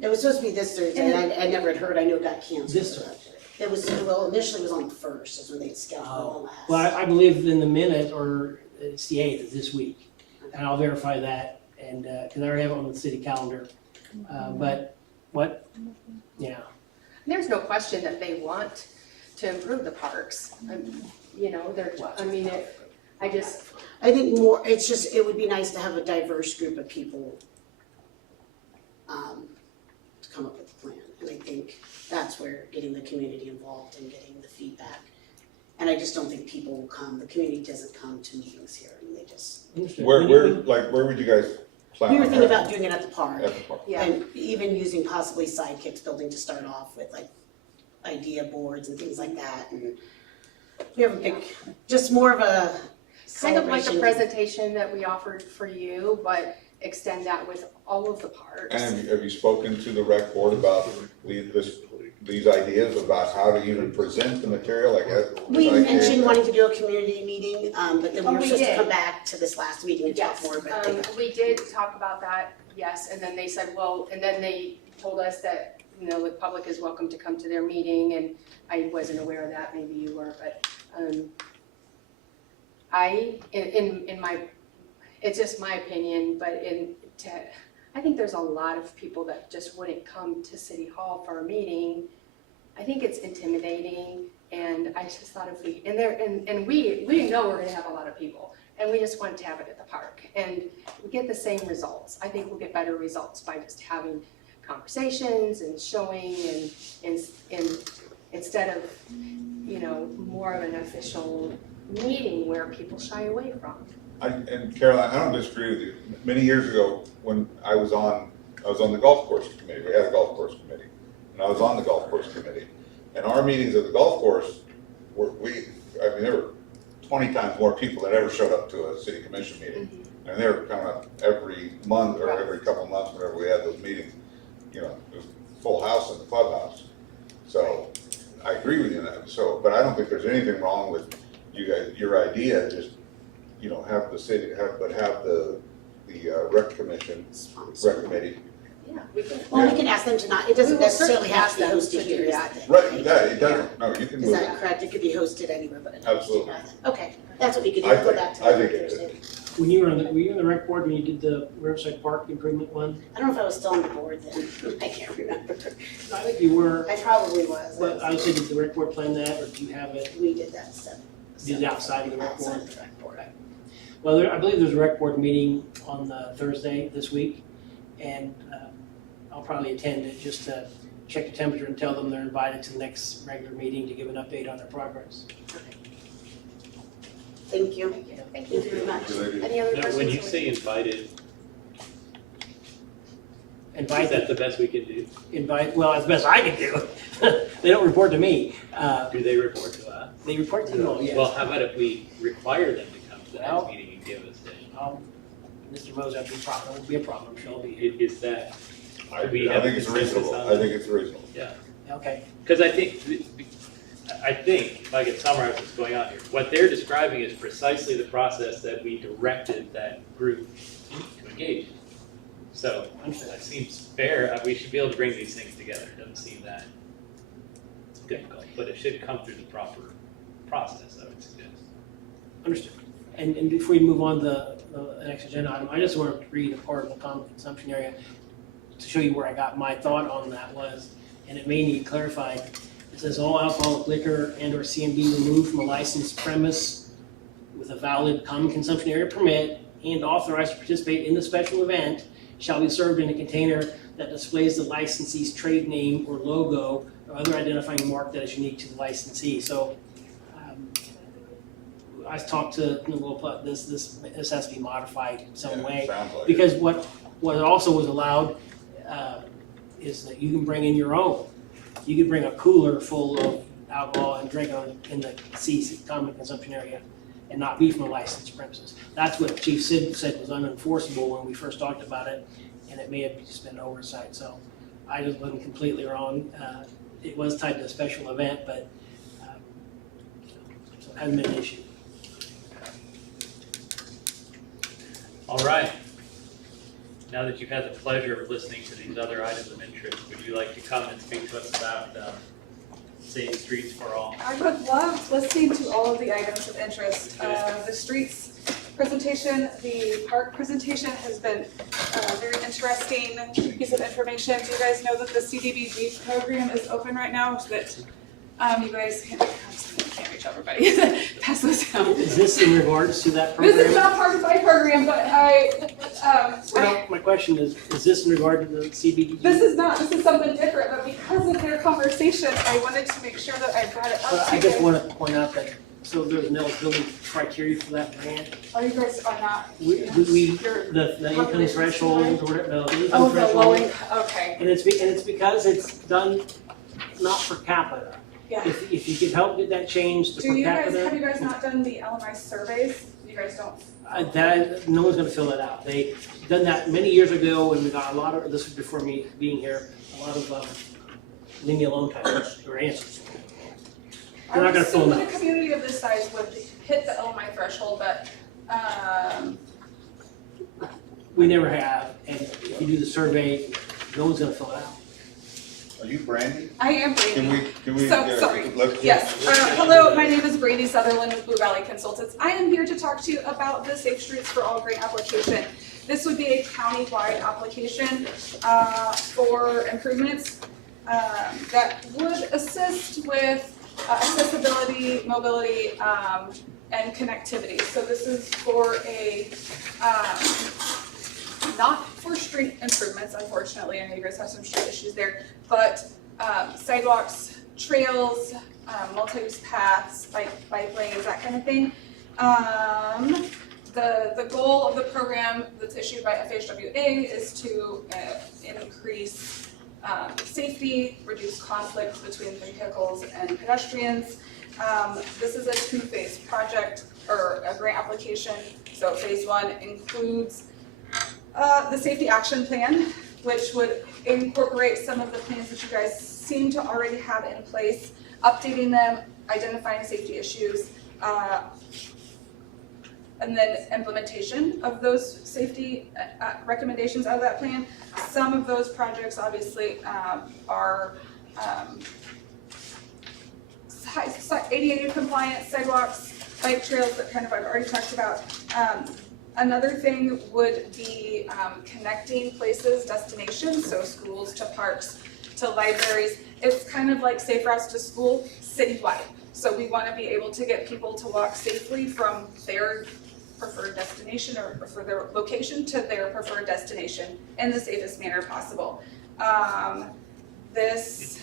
It was supposed to be this Thursday, and I never had heard, I knew it got canceled. This Thursday. It was, well, initially it was on the first, is when they scheduled the last. well, I believe in the minute, or it's the 8th, it's this week. And I'll verify that, and, cause I already have it on the city calendar. But, yeah, There's no question that they want to improve the parks. I think more, it's just, it would be nice to have a diverse group of people to come up with a plan. And I think that's where getting the community involved and getting the feedback. And I just don't think people will come, the community doesn't come to meetings here, and they just. understood. Where would you guys plan We were on thinking having about doing it at the park. at the park? Yeah. And even using possibly Sidekicks building to start off with, like idea boards and things like that. And we have a big, just more of a Kind of like a celebration. presentation that we offered for you, but extend that with all of the parks. And have you spoken to the rec board about these ideas about how to even present the material, like? We mentioned wanting to do a community meeting, but then we Oh, were we supposed to did. come back to this last meeting and talk Yes, more, but we did talk about that, yes, and then they said, well, and then they told us that, the public is welcome to come to their meeting, and I wasn't aware of that, maybe you were, but, in my, it's just my opinion, but I think there's a lot of people that just wouldn't come to City Hall for a meeting. I think it's intimidating, and I just thought if we, and we know we're gonna have a lot of people, and we just want to have it at the park, and we get the same results. I think we'll get better results by just having conversations and showing and instead of, more of an official meeting where people shy away from. And Caroline, I don't disagree with you. Many years ago, when I was on the golf course committee, we had a golf course committee, and I was on the golf course committee. And our meetings at the golf course there were 20 times more people that ever showed up to a city commission meeting. And they were coming up every month or every couple of months, whenever we had those meetings. It was full house in the clubhouse. So I agree with you on that. So, but I don't think there's anything wrong with you guys, your idea, just, have the city, have the rec commission, rec committee. Yeah, we can. well, we can ask them to not, it doesn't We will necessarily certainly have to be ask them hosted to do here, is that. the thing. Right, it doesn't, no, you can Is move it. that correct? It could be hosted anywhere, but it doesn't. Absolutely. Okay, that's what we could do, I go think- back to I that think it Thursday. were you on the rec board when you did the Riverside Park improvement one? I don't know if I was still on the board then, I can't remember. I think you were, I probably was. but I would say, did the rec board plan that, or do you have it, We did that stuff. did it outside of the rec board? Outside of the rec board. Well, I believe there's a rec board meeting on Thursday this week, and I'll probably attend it just to check the temperature and tell them they're invited to the next regular meeting to give an update on their progress. Thank you. Thank Thank you very much. Any other Now, questions? when you say invited, is Invite, that the best we can do? well, as best I can do. They don't report to me. Do they report to us? They report to you all, yes. Well, how about if we require them to come to the Well- next meeting and give us Mr. Rose, that'd be a problem, it'll be a problem, I'm sure it'll be. is that, I do we have think it's consensus reasonable, on I think it's reasonable. Okay, because I think, if I could summarize what's going on here, what they're describing is precisely the process that we directed that group to engage in. So, that seems fair, we should be able to bring these things together, it doesn't seem that difficult, but it should come through the proper process, I would suggest. understood. And before we move on to the next agenda item, I just wanted to read a part of the common consumption area to show you where I got my thought on that was, and it may need clarified. It says all alcoholic liquor and or CMB removed from a licensed premise with a valid common consumption area permit and authorized to participate in the special event shall be served in a container that displays the licensee's trade name or logo or other identifying mark that is unique to the licensee. So I talked to, this has to be modified some way. Sounds like it. Because what also was allowed is that you can bring in your own. You could bring a cooler full of alcohol and drink on in the CC, common consumption area, and not be from a licensed premises. That's what Chief Sid said was unenforceable when we first talked about it, and it may have just been an oversight. So I just wasn't completely wrong. It was tied to a special event, but so it hasn't been an issue. All right. Now that you've had the pleasure of listening to these other items of interest, would you like to come and speak to us about Safe Streets for All? I would love listening to all of the items of interest. The streets presentation, the park presentation has been a very interesting piece of information. Do you guys know that the CDBG program is open right now so that you guys can't reach everybody. Pass those down. Is this in regards to that program? This is not part of my program, but Well, my question is this in regard to the CBD? this is something different, but because of their conversation, I wanted to make sure that I brought it up But to I just you. want to point out that, so there's an eligibility criteria for that grant. Oh, you guys are not. The income threshold, or whatever, no, the income Oh, the low threshold. income, okay, And it's because it's done not per capita. yeah. If you could help get that changed to Do per you guys, capita. have you guys not done the LMI surveys? You guys don't? That, no one's gonna fill it out. They done that many years ago, and we got a lot of, this was before me being here, a lot of, leave me alone type or answers. They're not gonna fill them I would out. assume that a community of this size would hit the LMI threshold, but, We never have, and if you do the survey, no one's gonna fill it out. Are you Brandy? I am Brady. Can we? So, sorry. let's- Yes, hello, my name is Brady Sutherland with Blue Valley Consultants. I am here to talk to you about the Safe Streets for All grant application. This would be a county-wide application for improvements that would assist with accessibility, mobility, and connectivity. So this is for a, not for street improvements, unfortunately. I know you guys have some street issues there, but sidewalks, trails, multi-use paths, bike lanes, that kind of thing. The goal of the program that's issued by FHWA is to increase safety, reduce conflict between vehicles and pedestrians. This is a two-phase project or a grant application. So phase one includes the safety action plan, which would incorporate some of the plans that you guys seem to already have in place, updating them, identifying safety issues, and then implementation of those safety recommendations out of that plan. Some of those projects obviously are ADA compliant, sidewalks, bike trails that kind of I've already talked about. Another thing would be connecting places, destinations, so schools to parks, to libraries. It's kind of like safe routes to school citywide. So we want to be able to get people to walk safely from their preferred destination or for their location to their preferred destination in the safest manner possible. This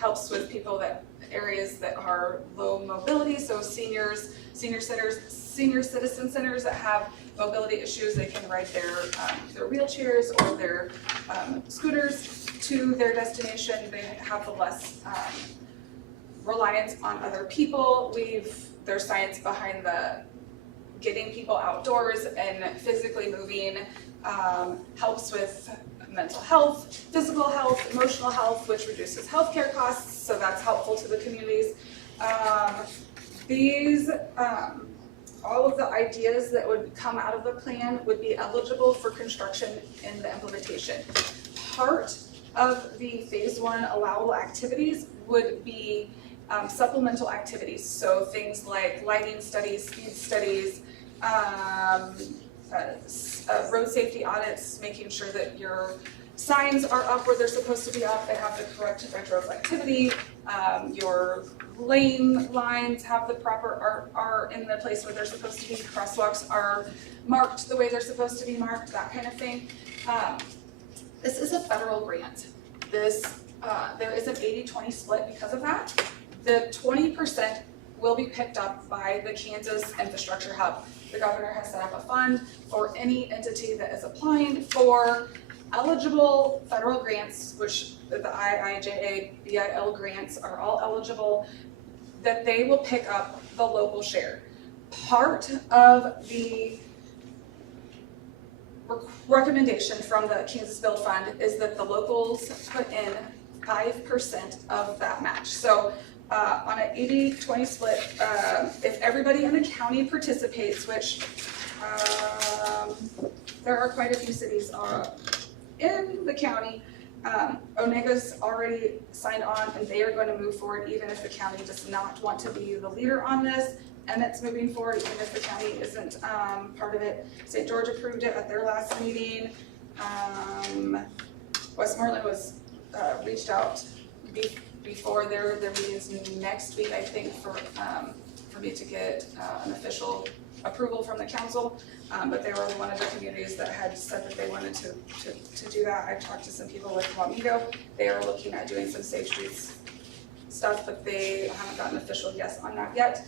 helps with people areas that are low mobility, so seniors, senior citizen centers that have mobility issues. They can ride their wheelchairs or their scooters to their destination. They have less reliance on other people. There's science behind the getting people outdoors and physically moving helps with mental health, physical health, emotional health, which reduces healthcare costs, so that's helpful to the communities. All of the ideas that would come out of the plan would be eligible for construction in the implementation. Part of the phase one allowable activities would be supplemental activities, so things like lighting studies, speed studies, road safety audits, making sure that you're signs are up where they're supposed to be up, they have the correct retroflectivity, your lane lines have the proper, are in the place where they're supposed to be, crosswalks are marked the way they're supposed to be marked, that kind of thing. This is a federal grant. This, there is an 80-20 split because of that. The 20% will be picked up by the Kansas Infrastructure Hub. The governor has set up a fund for any entity that is applying for eligible federal grants, which the IIJA, BIL grants are all eligible, that they will pick up the local share. Part of the recommendation from the Kansas Build Fund is that the locals put in 5% of that match. So on an 80-20 split, if everybody in the county participates, which there are quite a few cities in the county, Onega's already signed on and they are going to move forward even if the county does not want to be the leader on this. Emmett's moving forward even if the county isn't part of it. St. George approved it at their last meeting. Westmoreland was reached out before their meetings next week, I think, for me to get an official approval from the council. But they were one of the communities that had said that they wanted to do that. I talked to some people with Wamego. They are looking at doing some Safe Streets stuff, but they haven't gotten an official yes on that yet.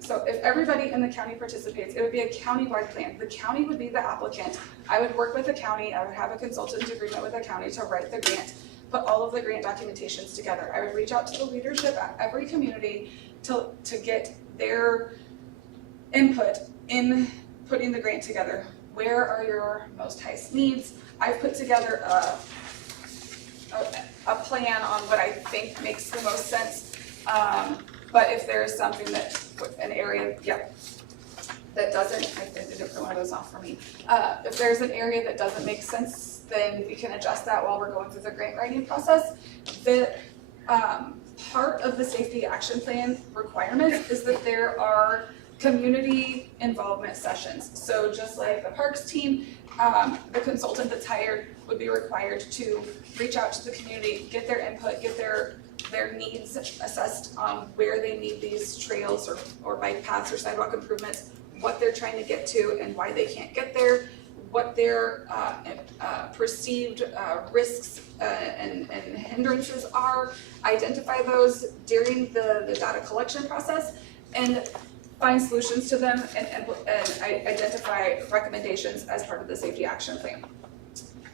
So if everybody in the county participates, it would be a county-wide plan. The county would be the applicant. I would work with the county. I would have a consultant agreement with the county to write the grant, put all of the grant documentations together. I would reach out to the leadership at every community to get their input in putting the grant together. Where are your most highest needs? I've put together a plan on what I think makes the most sense. But if there is something that, an area, that doesn't, I didn't put one of those off for me. If there's an area that doesn't make sense, then we can adjust that while we're going through the grant writing process. The part of the safety action plan requirements is that there are community involvement sessions. So just like the parks team, the consultant that's hired would be required to reach out to the community, get their input, get their needs assessed on where they need these trails or bike paths or sidewalk improvements, what they're trying to get to and why they can't get there, what their perceived risks and hindrances are, identify those during the data collection process, and find solutions to them and identify recommendations as part of the safety action plan.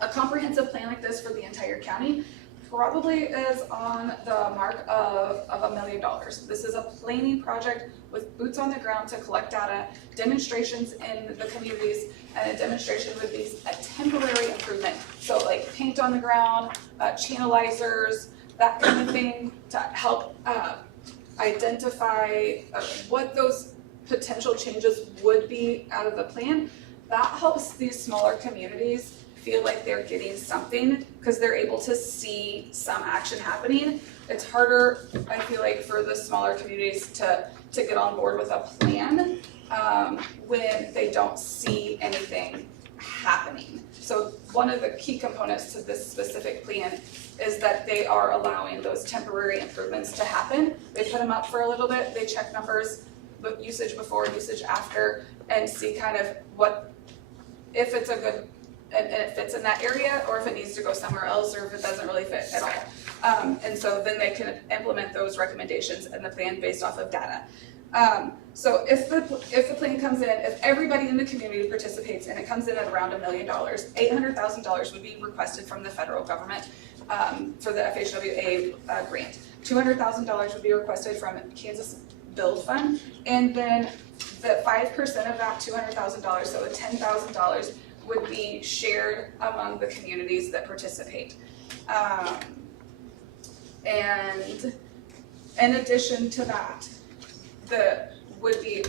A comprehensive plan like this for the entire county probably is on the mark of $1 million. This is a planning project with boots on the ground to collect data, demonstrations in the communities, and a demonstration would be a temporary improvement. So like paint on the ground, channelizers, that kind of thing to help identify what those potential changes would be out of the plan. That helps these smaller communities feel like they're getting something because they're able to see some action happening. It's harder, I feel like, for the smaller communities to get on board with a plan when they don't see anything happening. So one of the key components to this specific plan is that they are allowing those temporary improvements to happen. They put them up for a little bit, they check numbers, usage before, usage after, and see kind of what, if it's a good, and it fits in that area, or if it needs to go somewhere else, or if it doesn't really fit at all. And so then they can implement those recommendations in the plan based off of data. So if the plan comes in, if everybody in the community participates and it comes in at around $1 million, $800,000 would be requested from the federal government for the FHWA grant. $200,000 would be requested from Kansas Build Fund, and then the 5% of that $200,000, so the $10,000, would be shared among the communities that participate. And in addition to that, would be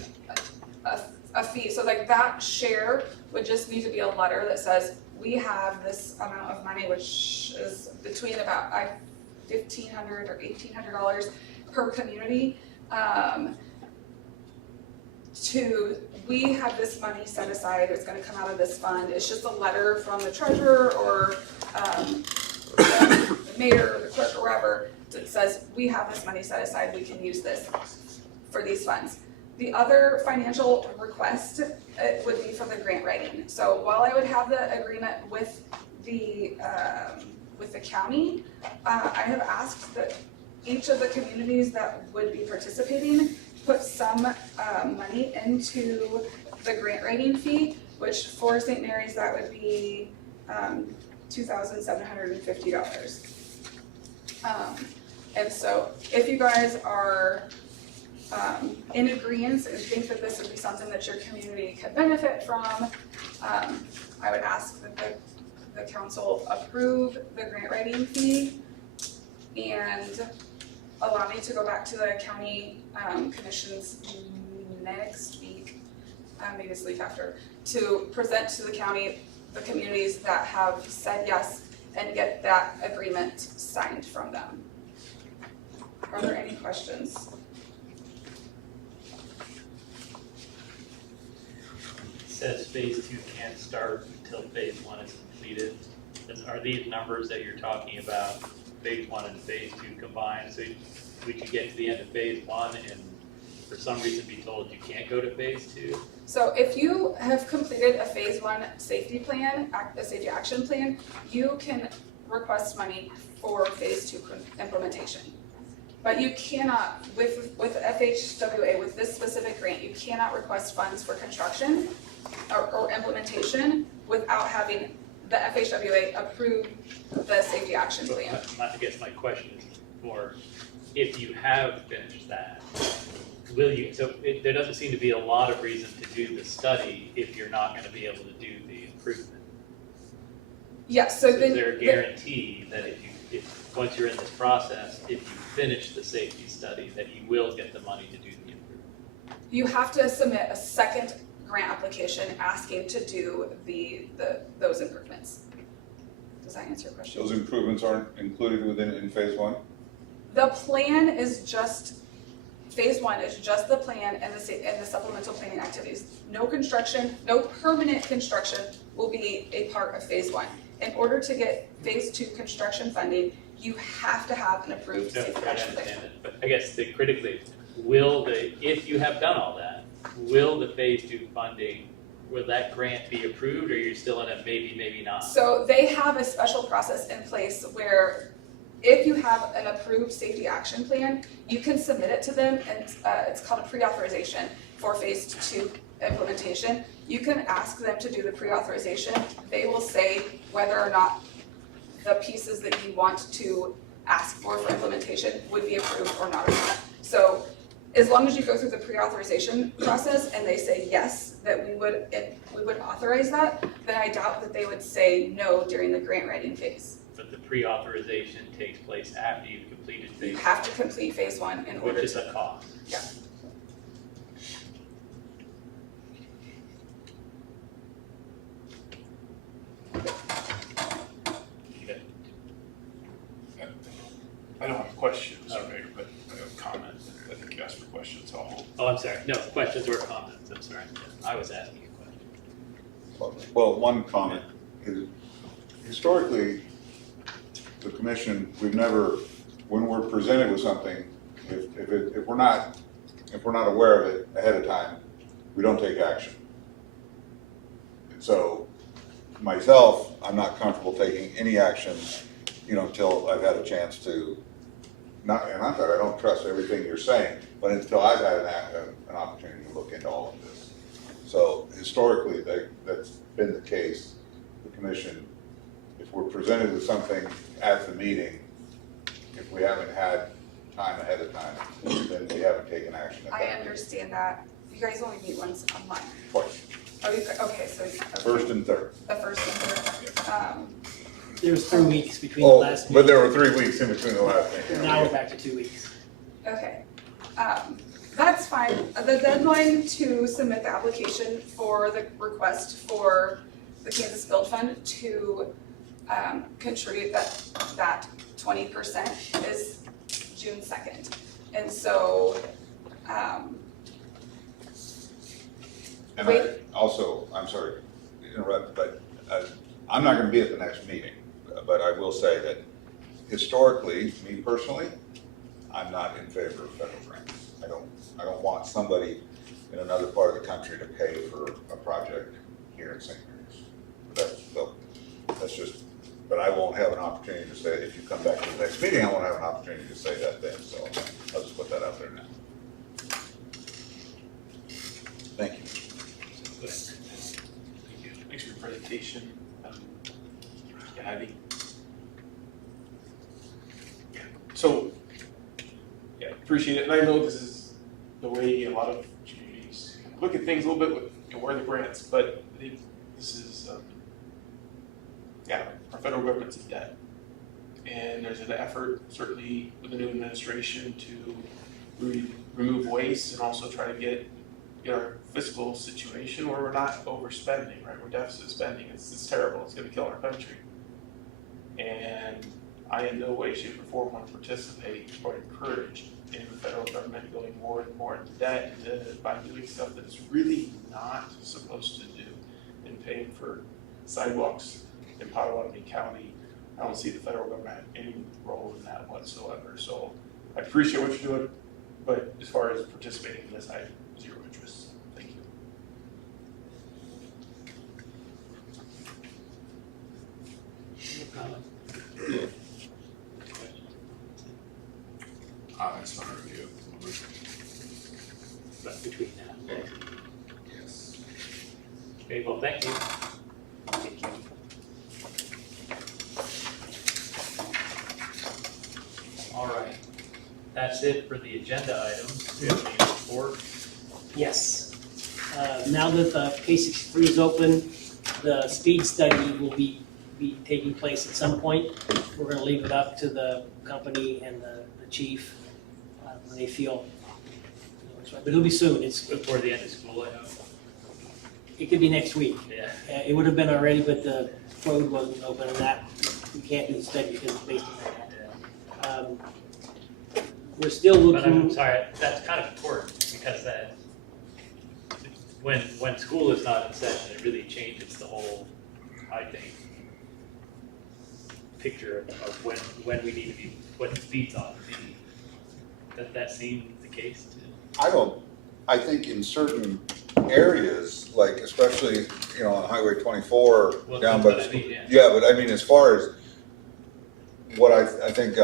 a fee. So like that share would just need to be a letter that says, we have this amount of money, which is between about $1,500 or $1,800 per community. We have this money set aside, it's gonna come out of this fund. It's just a letter from the treasurer or the mayor, the clerk, or wherever, that says, we have this money set aside, we can use this for these funds. The other financial request would be for the grant writing. So while I would have the agreement with the county, I have asked that each of the communities that would be participating put some money into the grant writing fee, which for St. Mary's, that would be $2,750. And so if you guys are in agreement and think that this would be something that your community could benefit from, I would ask that the council approve the grant writing fee and allow me to go back to the county commissions next week, maybe this week after, to present to the county the communities that have said yes and get that agreement signed from them. Are there any questions? It says phase 2 can't start until phase 1 is completed. Are these numbers that you're talking about, phase 1 and phase 2 combined? So we could get to the end of phase 1 and for some reason be told you can't go to phase 2? So if you have completed a phase 1 safety plan, a safety action plan, you can request money for phase 2 implementation. But you cannot, with FHWA, with this specific grant, you cannot request funds for construction or implementation without having the FHWA approve the safety action plan. I guess my question is more, if you have finished that, will you, there doesn't seem to be a lot of reason to do the study if you're not gonna be able to do the improvement. Yes, so Is then. there a guarantee that if once you're in this process, if you finish the safety study, that you will get the money to do the improvement? You have to submit a second grant application asking to do those improvements. Does that answer your question? Those improvements aren't included in phase 1? The plan is just, phase 1 is just the plan and the supplemental planning activities. No construction, no permanent construction will be a part of phase 1. In order to get phase 2 construction funding, you have to have an approved No, safety I action plan. understand it, but I guess critically, if you have done all that, will the phase 2 funding, will that grant be approved, or you're still in a maybe, maybe not? So they have a special process in place where if you have an approved safety action plan, you can submit it to them, and it's called a pre-authorization for phase 2 implementation. You can ask them to do the pre-authorization. They will say whether or not the pieces that you want to ask for implementation would be approved or not approved. So as long as you go through the pre-authorization process and they say yes, that we would authorize that, then I doubt that they would say no during the grant writing phase. But the pre-authorization takes place after you've completed You phase, have to complete phase 1 in order which is to. a cost. Yeah. Okay. I don't have questions, Mayor, but I have comments. I think you asked for questions, I'll hold. Oh, I'm sorry, no, questions or comments, I'm sorry, I was asking a question. Well, one comment is, historically, the commission, we've never, when we're presented with something, if we're not aware of it ahead of time, we don't take action. And so, myself, I'm not comfortable taking any action, until I've had a chance to, not that I don't trust everything you're saying, but until I've had an opportunity to look into all of this. So historically, that's been the case. The commission, if we're presented with something at the meeting, if we haven't had time ahead of time, then we haven't taken action at that I meeting. understand that. You guys only meet once a month. Twice, Oh, okay, so. first and third. The first and third. There was 3 weeks between the last meeting. But there were 3 weeks in between the last meeting. Now we're back to 2 weeks. Okay, that's fine. The deadline to submit the application for the request for the Kansas Build Fund to contribute that 20% is June 2nd. And so, And I also, I'm sorry to interrupt, but I'm not gonna be at the next meeting. but I will say that historically, me personally, I'm not in favor of federal grants. I don't want somebody in another part of the country to pay for a project here in St. Mary's. That's just, but I won't have an opportunity to say, if you come back to the next meeting, I won't have an opportunity to say that then, so I'll just put that out there now. Thank you. Thanks for your presentation. Ivy. So, yeah, appreciate it, and I know this is the way a lot of communities look at things a little bit with, where are the grants, but I think this is, our federal government's in debt. And there's an effort, certainly with the new administration, to remove waste and also try to get our fiscal situation where we're not overspending, right? We're deficit spending, it's terrible, it's gonna kill our country. And I in no way, shape, or form want to participate or encourage in the federal government going more and more into debt by doing stuff that it's really not supposed to do and paying for sidewalks in Potawatomi County. I don't see the federal government have any role in that whatsoever. So I appreciate what you're doing, but as far as participating in this, I have zero interest. Thank you. It's not a review. But between now. Yes. Okay, well, thank you. Thank you. All right. That's it for the agenda items. Do you have any report? Yes. Now that the K63 is open, the speed study will be taking place at some point. We're gonna leave it up to the company and the chief when they feel. But it'll be soon. Before the end of school, I hope. It could be next week. Yeah. It would have been already, but the road wasn't open and that, we can't do the study because it's based on that. We're still But I'm looking, sorry, that's kind of important because that, when school is not in session, it really changes the whole, I think, picture of when we need to be, what the speeds ought to be. Does that seem the case too? I think in certain areas, like especially, on Highway 24 Well, down by that's the what I school. mean, yeah. Yeah, but I mean, as far as what I think,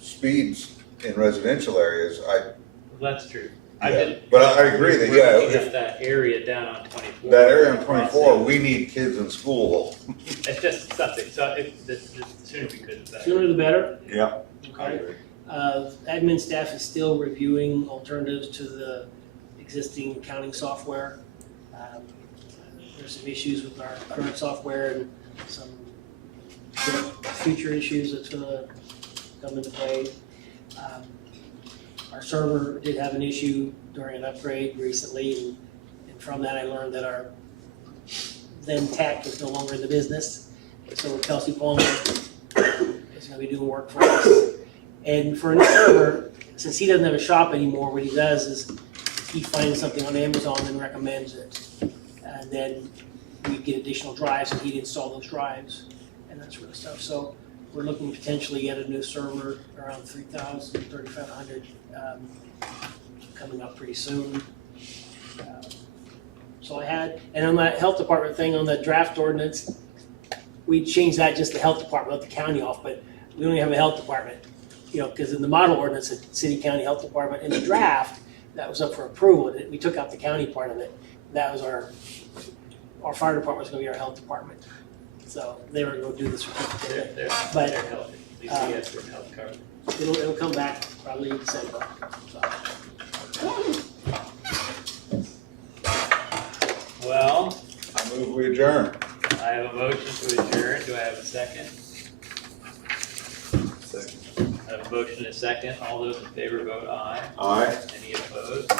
speeds in residential areas, Well, that's true. I Yeah, did. but I agree that, we're yeah, looking if- at that area down on 24. that area on 24, we need kids in school. It's just something, so the sooner we could, the better. sooner the better. Yeah. Okay. Admin staff is still reviewing alternatives to the existing accounting software. There's some issues with our current software and some future issues that's gonna come into play. Our server did have an issue during an upgrade recently, and from that I learned that our then tech is no longer in the business. So Kelsey Palmer is gonna be doing work for us. And for a new server, since he doesn't have a shop anymore, what he does is he finds something on Amazon and recommends it. And then we get additional drives and he'd install those drives and that sort of stuff. So we're looking potentially at a new server around 3,000, 3,500 coming up pretty soon. So I had, and on that health department thing, on the draft ordinance, we changed that just the health department, let the county off, but we only have a health department. Because in the model ordinance, the city, county, health department, in the draft, that was up for approval, and we took out the county part of it. That was our fire department was gonna be our health department. So they were gonna do the certificate. They're But, healthy. At least you guys were health covered. It'll come back probably in December. Well, I move we adjourn. I have a motion to adjourn. Do I have a second? Second. I have a motion and a second. All those in favor vote aye. Aye. Any opposed?